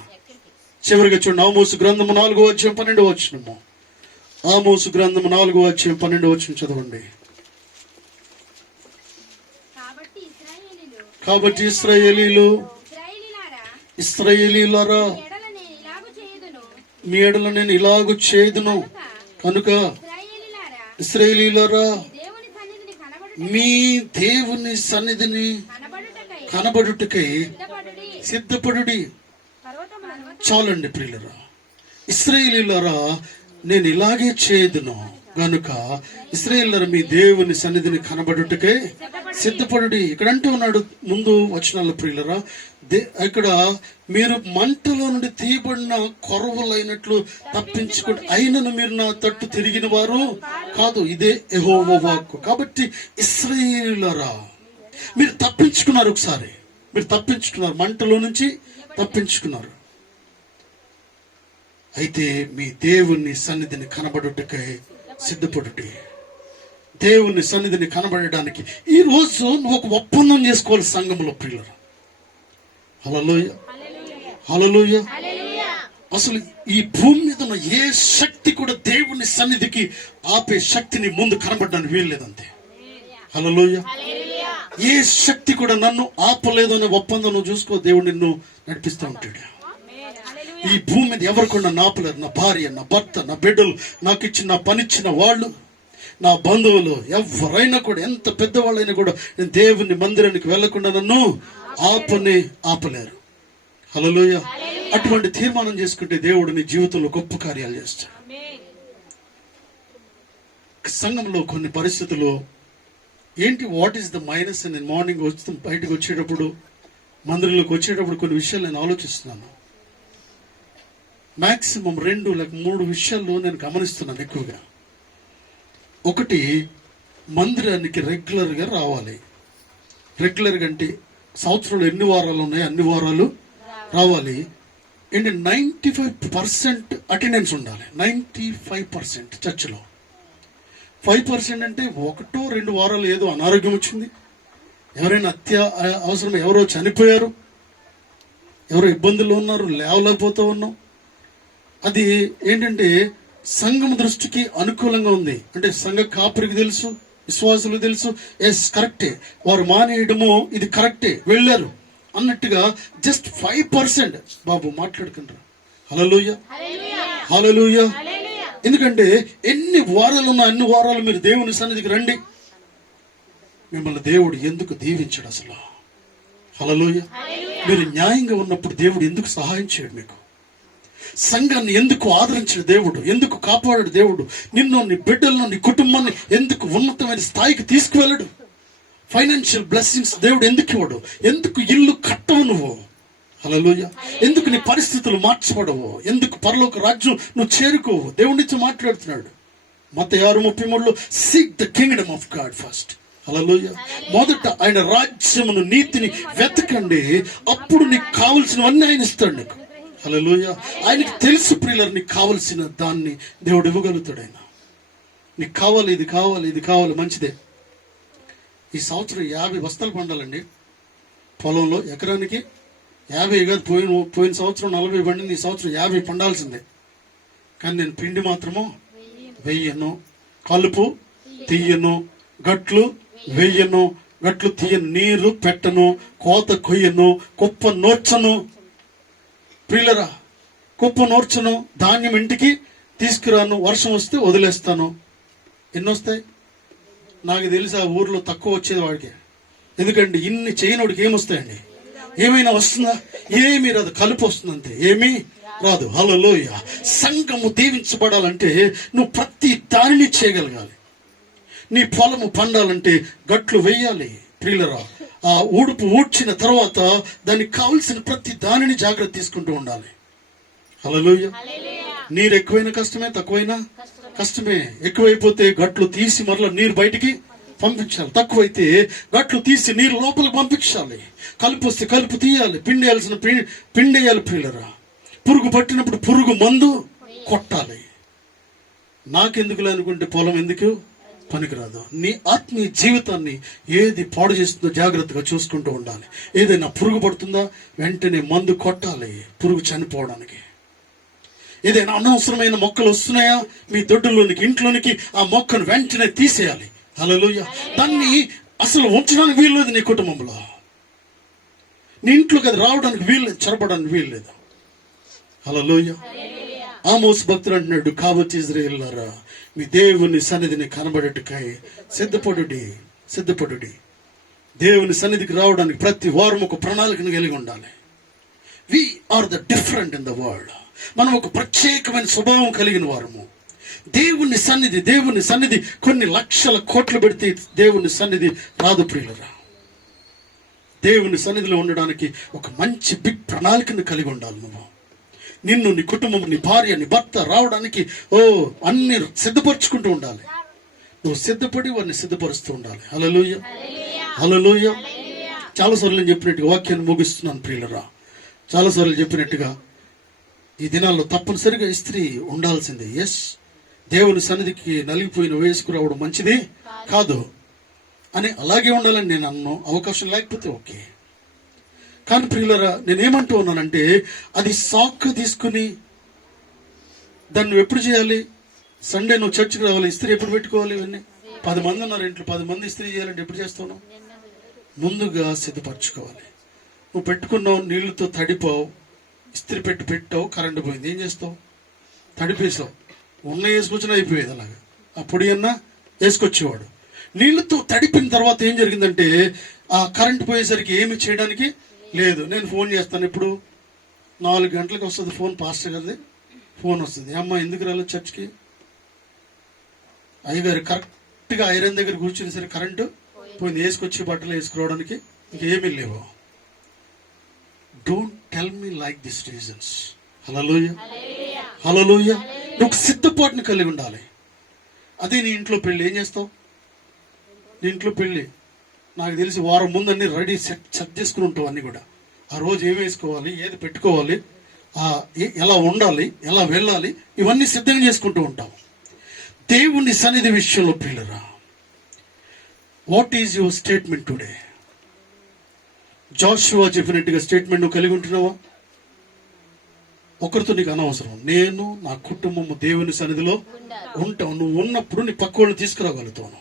చివరిగా చూడండి, ఆమోసు గ్రంథము 4వ అధ్యాయం 12వ వచనము. ఆమోసు గ్రంథము 4వ అధ్యాయం 12వ వచనం చదవండి. కాబట్టి ఇశ్రాయేలీయులారా, మీ ఎడల నేను ఇలాగు చేయుదును కనుక ఇశ్రాయేలీయులారా, మీ దేవుని సన్నిధిని కనబడుటకై సిద్ధపడుడి. చాలండి ప్రియులరా. ఇశ్రాయేలీయులారా, నేను ఇలాగే చేయుదును గనుక ఇశ్రాయేలీయులారా, మీ దేవుని సన్నిధిని కనబడుటకై సిద్ధపడుడి. ఇక్కడ అంటూ ఉన్నాడు ముందు వచనాల ప్రియులరా, ఇక్కడ మీరు మంటలో నుండి తీయబడిన కొరవులైనట్లు తప్పించుకుంటే, అయినను మీరు నా తట్టు తిరిగిన వారు కాదు, ఇదే యెహోవా వాక్కు. కాబట్టి ఇశ్రాయేలీయులారా, మీరు తప్పించుకున్నారు. ఒకసారి మీరు తప్పించుకున్నారు, మంటలో నుంచి తప్పించుకున్నారు. అయితే మీ దేవుని సన్నిధిని కనబడుటకై సిద్ధపడుడి. దేవుని సన్నిధిని కనబడడానికి ఈ రోజు నువ్వు ఒక ఒప్పందం చేసుకోవాలి సంఘంలో ప్రియులారా. హల్లెలూయా, హల్లెలూయా. అసలు ఈ భూమి మీద ఉన్న ఏ శక్తి కూడా దేవుని సన్నిధికి ఆపే శక్తిని ముందు కనబడడానికి వీల్లేదంతే. హల్లెలూయా. ఏ శక్తి కూడా నన్ను ఆపలేదు అనే ఒప్పందం నువ్వు చూసుకో, దేవుడు నిన్ను నడిపిస్తూ ఉంటాడు. ఈ భూమి మీద ఎవరు కూడా నన్ను ఆపలేరు. నా భార్య, నా భర్త, నా బిడ్డలు, నాకు ఇచ్చిన నా పనిచ్చిన వాళ్ళు, నా బంధువులు, ఎవరైనా కూడా ఎంత పెద్దవాళ్ళైనా కూడా నేను దేవుని మందిరానికి వెళ్లకుండా నన్ను ఆపలేరు. హల్లెలూయా. అటువంటి తీర్మానం చేసుకుంటే దేవుడు నీ జీవితంలో గొప్ప కార్యాలు చేస్తాడు. సంఘంలో కొన్ని పరిస్థితులు ఏంటి, వాట్ ఈస్ ద మైనస్ అని నేను మార్నింగ్ బయటకు వచ్చేటప్పుడు, మందిరంలోకి వచ్చేటప్పుడు కొన్ని విషయాలు నేను ఆలోచిస్తున్నాను. మ్యాక్సిమం 2 లేక 3 విషయాల్లో నేను గమనిస్తున్నాను ఎక్కువగా. ఒకటి, మందిరానికి రెగ్యులర్గా రావాలి. రెగ్యులర్గా అంటే సంవత్సరంలో ఎన్ని వారాలు ఉన్నాయో అన్ని వారాలు రావాలి. ఏంటి, 95% అటెండెన్స్ ఉండాలి. 95% చర్చిలో. 5% అంటే 1-2 వారాలు ఏదో అనారోగ్యం వచ్చింది, ఎవరైనా అవసరం, ఎవరో చనిపోయారు, ఎవరో ఇబ్బందులు ఉన్నారు, లేవలేకపోతూ ఉన్నాం. అది ఏంటంటే సంఘం దృష్టికి అనుకూలంగా ఉంది అంటే సంఘ కాపురికి తెలుసు, విశ్వాసులు తెలుసు, ఎస్ కరెక్టే, వారు మానేయడము ఇది కరెక్టే, వెళ్ళారు అన్నట్టుగా జస్ట్ 5%. బాబు మాట్లాడుకుంటారు. హల్లెలూయా, హల్లెలూయా. ఎందుకంటే ఎన్ని వారాలు ఉన్నా అన్ని వారాలు మీరు దేవుని సన్నిధికి రండి. మిమ్మల్ని దేవుడు ఎందుకు దీవించాడు అసలు? హల్లెలూయా. మీరు న్యాయంగా ఉన్నప్పుడు దేవుడు ఎందుకు సహాయం చేయడు? మీకు సంఘాన్ని ఎందుకు ఆదరించాడు దేవుడు? ఎందుకు కాపాడాడు దేవుడు? నిన్ను, నీ బిడ్డలను, నీ కుటుంబాన్ని ఎందుకు ఉన్నతమైన స్థాయికి తీసుకువెళ్ళడు? ఫైనాన్షియల్ బ్లెస్సింగ్స్ దేవుడు ఎందుకు ఇవ్వడు? ఎందుకు ఇల్లు కట్టవు నువ్వు? హల్లెలూయా. ఎందుకు నీ పరిస్థితులు మార్చబడవు? ఎందుకు పరలోక రాజ్యం నువ్వు చేరుకోవు? దేవుడి నుంచి మాట్లాడుతున్నాడు. మత్తయి 6:33 seek the kingdom of God first. Hallelujah. మొదట ఆయన రాజ్యమును, నీతిని వెతకండి, అప్పుడు నీకు కావలసినవన్నీ ఆయన ఇస్తాడు నీకు. హల్లెలూయా. ఆయనకి తెలుసు ప్రియులారా, నీకు కావలసిన దాన్ని దేవుడు ఇవ్వగలుగుతాడు. ఆయన నీకు కావాలి, ఇది కావాలి, ఇది కావాలి, మంచిదే. ఈ సంవత్సరం 50 బస్తాలు పండాలండి పొలంలో. ఎకరానికి 50 కాదు, పోయిన సంవత్సరం 40 పండింది, ఈ సంవత్సరం 50 పండాల్సిందే. కానీ నేను పిండి మాత్రము వెయ్యను, కలుపు తీయను, గట్లు వెయ్యను, గట్లు తీయను, నీరు పెట్టను, కోత కొయ్యను, కుప్ప నోర్చను. ప్రియులరా, కుప్ప నోర్చను, ధాన్యం ఇంటికి తీసుకురాను, వర్షం వస్తే వదిలేస్తాను. ఎన్ని వస్తాయి? నాకు తెలిసి ఆ ఊర్లో తక్కువ వచ్చేది వాడికి. ఎందుకంటే ఇన్ని చేయనోడికి ఏమొస్తాయండి? ఏమైనా వస్తుందా? ఏమీ రాదు, కలుపు వస్తుంది అంతే, ఏమీ రాదు. హల్లెలూయా. సంఘము దీవించబడాలంటే నువ్వు ప్రతి దానిని చేయగలగాలి. నీ పొలము పండాలంటే గట్లు వెయ్యాలి. ప్రియులరా, ఆ ఊడుపు ఊడ్చిన తర్వాత దానికి కావలసిన ప్రతి దానిని జాగ్రత్త తీసుకుంటూ ఉండాలి. హల్లెలూయా. నీరు ఎక్కువైనా కష్టమే, తక్కువైనా కష్టమే. ఎక్కువైపోతే గట్లు తీసి మరలా నీరు బయటికి పంపించాలి, తక్కువైతే గట్లు తీసి నీరు లోపలికి పంపించాలి. కలుపు వస్తే కలుపు తీయాలి, పిండేయాల్సిన పిండేయాలి. ప్రియులరా, పురుగు పట్టినప్పుడు పురుగు మందు కొట్టాలి. నాకెందుకులే అనుకుంటే పొలం ఎందుకు పనికిరాదు. నీ ఆత్మీయ జీవితాన్ని ఏది పాడు చేస్తుందో జాగ్రత్తగా చూసుకుంటూ ఉండాలి. ఏదైనా పురుగు పడుతుందా వెంటనే మందు కొట్టాలి పురుగు చనిపోవడానికి. ఏదైనా అనవసరమైన మొక్కలు వస్తున్నాయా మీ దొడ్డులోనికి, ఇంట్లోనికి, ఆ మొక్కను వెంటనే తీసేయాలి. హల్లెలూయా. దాన్ని అసలు ఉంచడానికి వీల్లేదు. నీ కుటుంబంలో, నీ ఇంట్లోకి అది రావడానికి వీల్లేదు, చొరబడడానికి వీల్లేదు. హల్లెలూయా. ఆమోస్ భక్తుడు అంటున్నాడు, కాబట్టి ఇశ్రాయేలులారా, మీ దేవుని సన్నిధిని కనబడేట్టుకై సిద్ధపడుడి. దేవుని సన్నిధికి రావడానికి ప్రతి వారం ఒక ప్రణాళికను కలిగి ఉండాలి. We are the different in the world. మనం ఒక ప్రత్యేకమైన స్వభావం కలిగిన వారము. దేవుని సన్నిధి కొన్ని లక్షల కోట్లు పెడితే దేవుని సన్నిధి రాదు ప్రియులరా. దేవుని సన్నిధిలో ఉండడానికి ఒక మంచి బిగ్ ప్రణాళికను కలిగి ఉండాలి. నువ్వు, నిన్ను, నీ కుటుంబం, నీ భార్య, నీ భర్త రావడానికి అన్ని సిద్ధపరచుకుంటూ ఉండాలి. నువ్వు సిద్ధపడి వారిని సిద్ధపరుస్తూ ఉండాలి. హల్లెలూయా, హల్లెలూయా. చాలాసార్లు నేను చెప్పినట్టుగా వాక్యాన్ని ముగిస్తున్నాను ప్రియులరా. చాలాసార్లు చెప్పినట్టుగా ఈ దినాల్లో తప్పనిసరిగా ఇస్త్రీ ఉండాల్సిందే. ఎస్, దేవుని సన్నిధికి నలిగిపోయిన వేసుకురావడం మంచిది కాదు అని అలాగే ఉండాలని నేను అన్నాను. అవకాశం లేకపోతే ఓకే. కానీ ప్రియులరా, నేనేమంటూ ఉన్నానంటే అది సాకు తీసుకుని దాన్ని నువ్వు ఎప్పుడు చేయాలి? సండే నువ్వు చర్చికి రావాలి, ఇస్త్రీ ఎప్పుడు పెట్టుకోవాలి? ఇవన్నీ 10 మంది ఉన్నారు ఇంట్లో, 10 మంది ఇస్త్రీ చేయాలంటే ఎప్పుడు చేస్తావు? ముందుగా సిద్ధపరచుకోవాలి. నువ్వు పెట్టుకున్నావు, నీళ్లతో తడిపావు, ఇస్త్రీ పెట్టావు, కరెంటు పోయింది, ఏం చేస్తావు? తడిపేసావు, ఉన్న వేసుకొచ్చినా అయిపోయేది. అలాగా ఆ పొడి అన్నా వేసుకొచ్చేవాడు. నీళ్లతో తడిపిన తర్వాత ఏం జరిగిందంటే ఆ కరెంటు పోయేసరికి ఏమి చేయడానికి లేదు. నేను ఫోన్ చేస్తాను, ఇప్పుడు 4 గంటలకు వస్తుంది ఫోన్, పాస్టర్ గారిది ఫోన్ వస్తుంది. అమ్మ ఎందుకు రాలేదు చర్చ్కి? అయ్యగారు కరెక్ట్గా ఐరన్ దగ్గర కూర్చుని సరే కరెంటు పోయింది, వేసుకొచ్చి బట్టలు వేసుకోవడానికి ఇంకేమీ లేవు. Don't tell me like this reasons. Hallelujah, hallelujah. నువ్వు సిద్ధపాటుని కలిగి ఉండాలి. అదే నీ ఇంట్లో పెళ్ళి, ఏం చేస్తావు? నీ ఇంట్లో పెళ్ళి నాకు తెలిసి వారం ముందు అన్ని రెడీ సెట్ చేసుకుని ఉంటావు. అన్ని కూడా ఆ రోజు ఏం వేసుకోవాలి, ఏది పెట్టుకోవాలి, ఎలా ఉండాలి, ఎలా వెళ్ళాలి, ఇవన్నీ సిద్ధంగా చేసుకుంటూ ఉంటావు. దేవుని సన్నిధి విషయంలో పిల్లరా, what is your statement today? Joshua చెప్పినట్టుగా స్టేట్మెంట్ నువ్వు కలిగి ఉంటున్నావా? ఒకరితో నీకు అనవసరం, నేను నా కుటుంబము దేవుని సన్నిధిలో ఉంటావు. నువ్వు ఉన్నప్పుడు నీ పక్క వాళ్ళని తీసుకురాగలుగుతాను.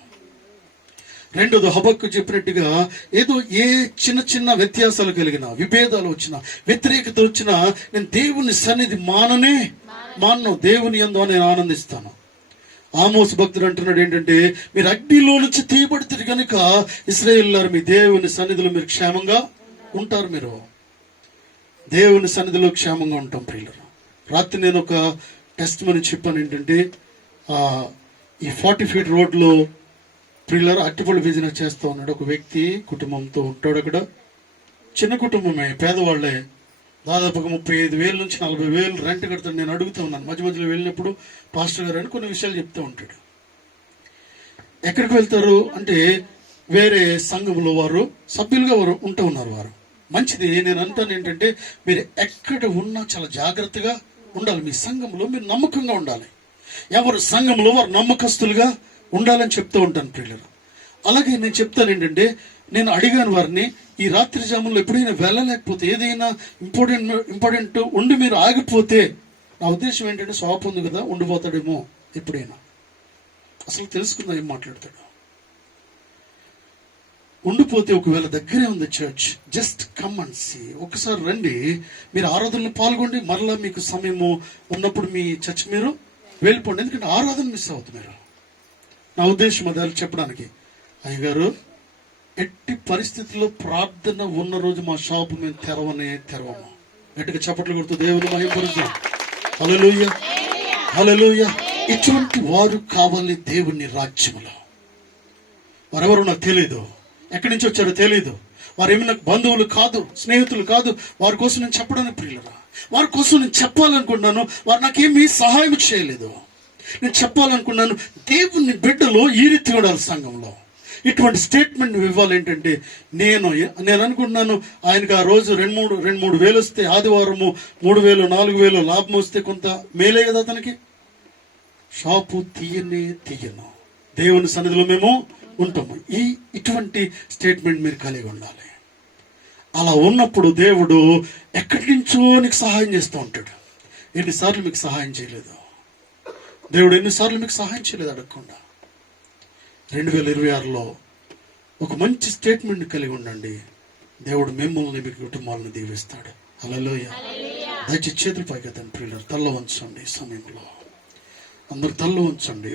రెండోది, హబక్కు చెప్పినట్టుగా ఏదో ఏ చిన్న చిన్న వ్యత్యాసాలు కలిగిన, విభేదాలు వచ్చినా, వ్యతిరేకత వచ్చినా నేను దేవుని సన్నిధి మానను, దేవుని యందు నేను ఆనందిస్తాను. ఆమోస్ భక్తుడు అంటున్నాడు ఏంటంటే, మీరు అగ్నిలో నుంచి తీయబడితే కనుక ఇశ్రాయేలులారు మీ దేవుని సన్నిధిలో మీరు క్షేమంగా ఉంటారు. మీరు దేవుని సన్నిధిలో క్షేమంగా ఉంటాం. ప్రియులారా, రాత్రి నేను ఒక టెస్ట్ మని చెప్పాను ఏంటంటే, ఈ 40 feet రోడ్లో ప్రియులారా అట్టిపళ్ళు బిజినెస్ చేస్తూ ఉన్నాడు ఒక వ్యక్తి, కుటుంబంతో ఉంటాడు. అక్కడ చిన్న కుటుంబమే, పేదవాళ్లే, దాదాపుగా 35,000 నుంచి 40,000 రెంట్ కడతాడు. నేను అడుగుతూ ఉన్నాను, మధ్య మధ్యలో వెళ్ళినప్పుడు పాస్టర్ గారు అని కొన్ని విషయాలు చెప్తూ ఉంటాడు. ఎక్కడికి వెళ్తారు అంటే వేరే సంఘంలో వారు సభ్యులుగా వారు ఉంటూ ఉన్నారు. వారు మంచిది. నేను అంటాను ఏంటంటే, మీరు ఎక్కడ ఉన్నా చాలా జాగ్రత్తగా ఉండాలి. మీ సంఘంలో మీరు నమ్మకంగా ఉండాలి. ఎవరు సంఘంలో వారు నమ్మకస్తులుగా ఉండాలని చెప్తూ ఉంటాను ప్రియులారా. అలాగే నేను చెప్తాను ఏంటంటే, నేను అడిగాను వారిని, ఈ రాత్రి జాముల్లో ఎప్పుడైనా వెళ్ళలేకపోతే, ఏదైనా ఇంపార్టెంట్ ఉండి మీరు ఆగిపోతే, నా ఉద్దేశం ఏంటంటే షాప్ ఉంది కదా, ఉండిపోతాడేమో ఎప్పుడైనా. అసలు తెలుసుకుందా ఏం మాట్లాడతాడు. ఉండిపోతే ఒకవేళ దగ్గరే ఉంది church, just come and see, ఒకసారి రండి, మీరు ఆరాధనలో పాల్గొండి, మరలా మీకు సమయము ఉన్నప్పుడు మీ చర్చ్ మీరు వెళ్ళిపోండి. ఎందుకంటే ఆరాధన మిస్ అవుతుంది మీరు. నా ఉద్దేశం అది చెప్పడానికి. అయ్యగారు, ఎట్టి పరిస్థితుల్లో ప్రార్థన ఉన్న రోజు మా షాపు మేము తెరవము. గట్టిగా చప్పట్లు కొడుతూ దేవుని మహిమపరుద్దాం. హల్లెలూయా, హల్లెలూయా. ఇటువంటి వారు కావాలి దేవుని రాజ్యంలో. వారెవరో నాకు తెలీదు, ఎక్కడి నుంచి వచ్చారో తెలీదు, వారు ఏమి నాకు బంధువులు కాదు, స్నేహితులు కాదు. వారి కోసం నేను చెప్పడానికి ప్రియులరా, వారి కోసం నేను చెప్పాలనుకున్నాను. వారు నాకేమీ సహాయం చేయలేదు. నేను చెప్పాలనుకున్నాను, దేవుని బిడ్డలో ఈ రీతి ఉండాలి సంఘంలో. ఇటువంటి స్టేట్మెంట్ నువ్వు ఇవ్వాలి. ఏంటంటే నేను అనుకుంటున్నాను, ఆయనకు ఆ రోజు 2-3 వేలు వస్తే, ఆదివారము 3,000 4,000 లాభం వస్తే కొంత మేలే కదా అతనికి. షాపు తీయను, దేవుని సన్నిధిలో మేము ఉంటాము. ఇటువంటి స్టేట్మెంట్ మీరు కలిగి ఉండాలి. అలా ఉన్నప్పుడు దేవుడు ఎక్కడి నుంచో నీకు సహాయం చేస్తూ ఉంటాడు. ఎన్నిసార్లు మీకు సహాయం చేయలేదు దేవుడు? ఎన్నిసార్లు మీకు సహాయం చేయలేదు అడగకుండా? 2026లో ఒక మంచి స్టేట్మెంట్ కలిగి ఉండండి. దేవుడు మిమ్మల్ని, మీ కుటుంబాలను దీవిస్తాడు. హల్లెలూయా. దయచేసి చేతులు పైకెత్తండి ప్రియులారా. తల్ల వంచండి. సమయంలో అందరు తల్ల వంచండి.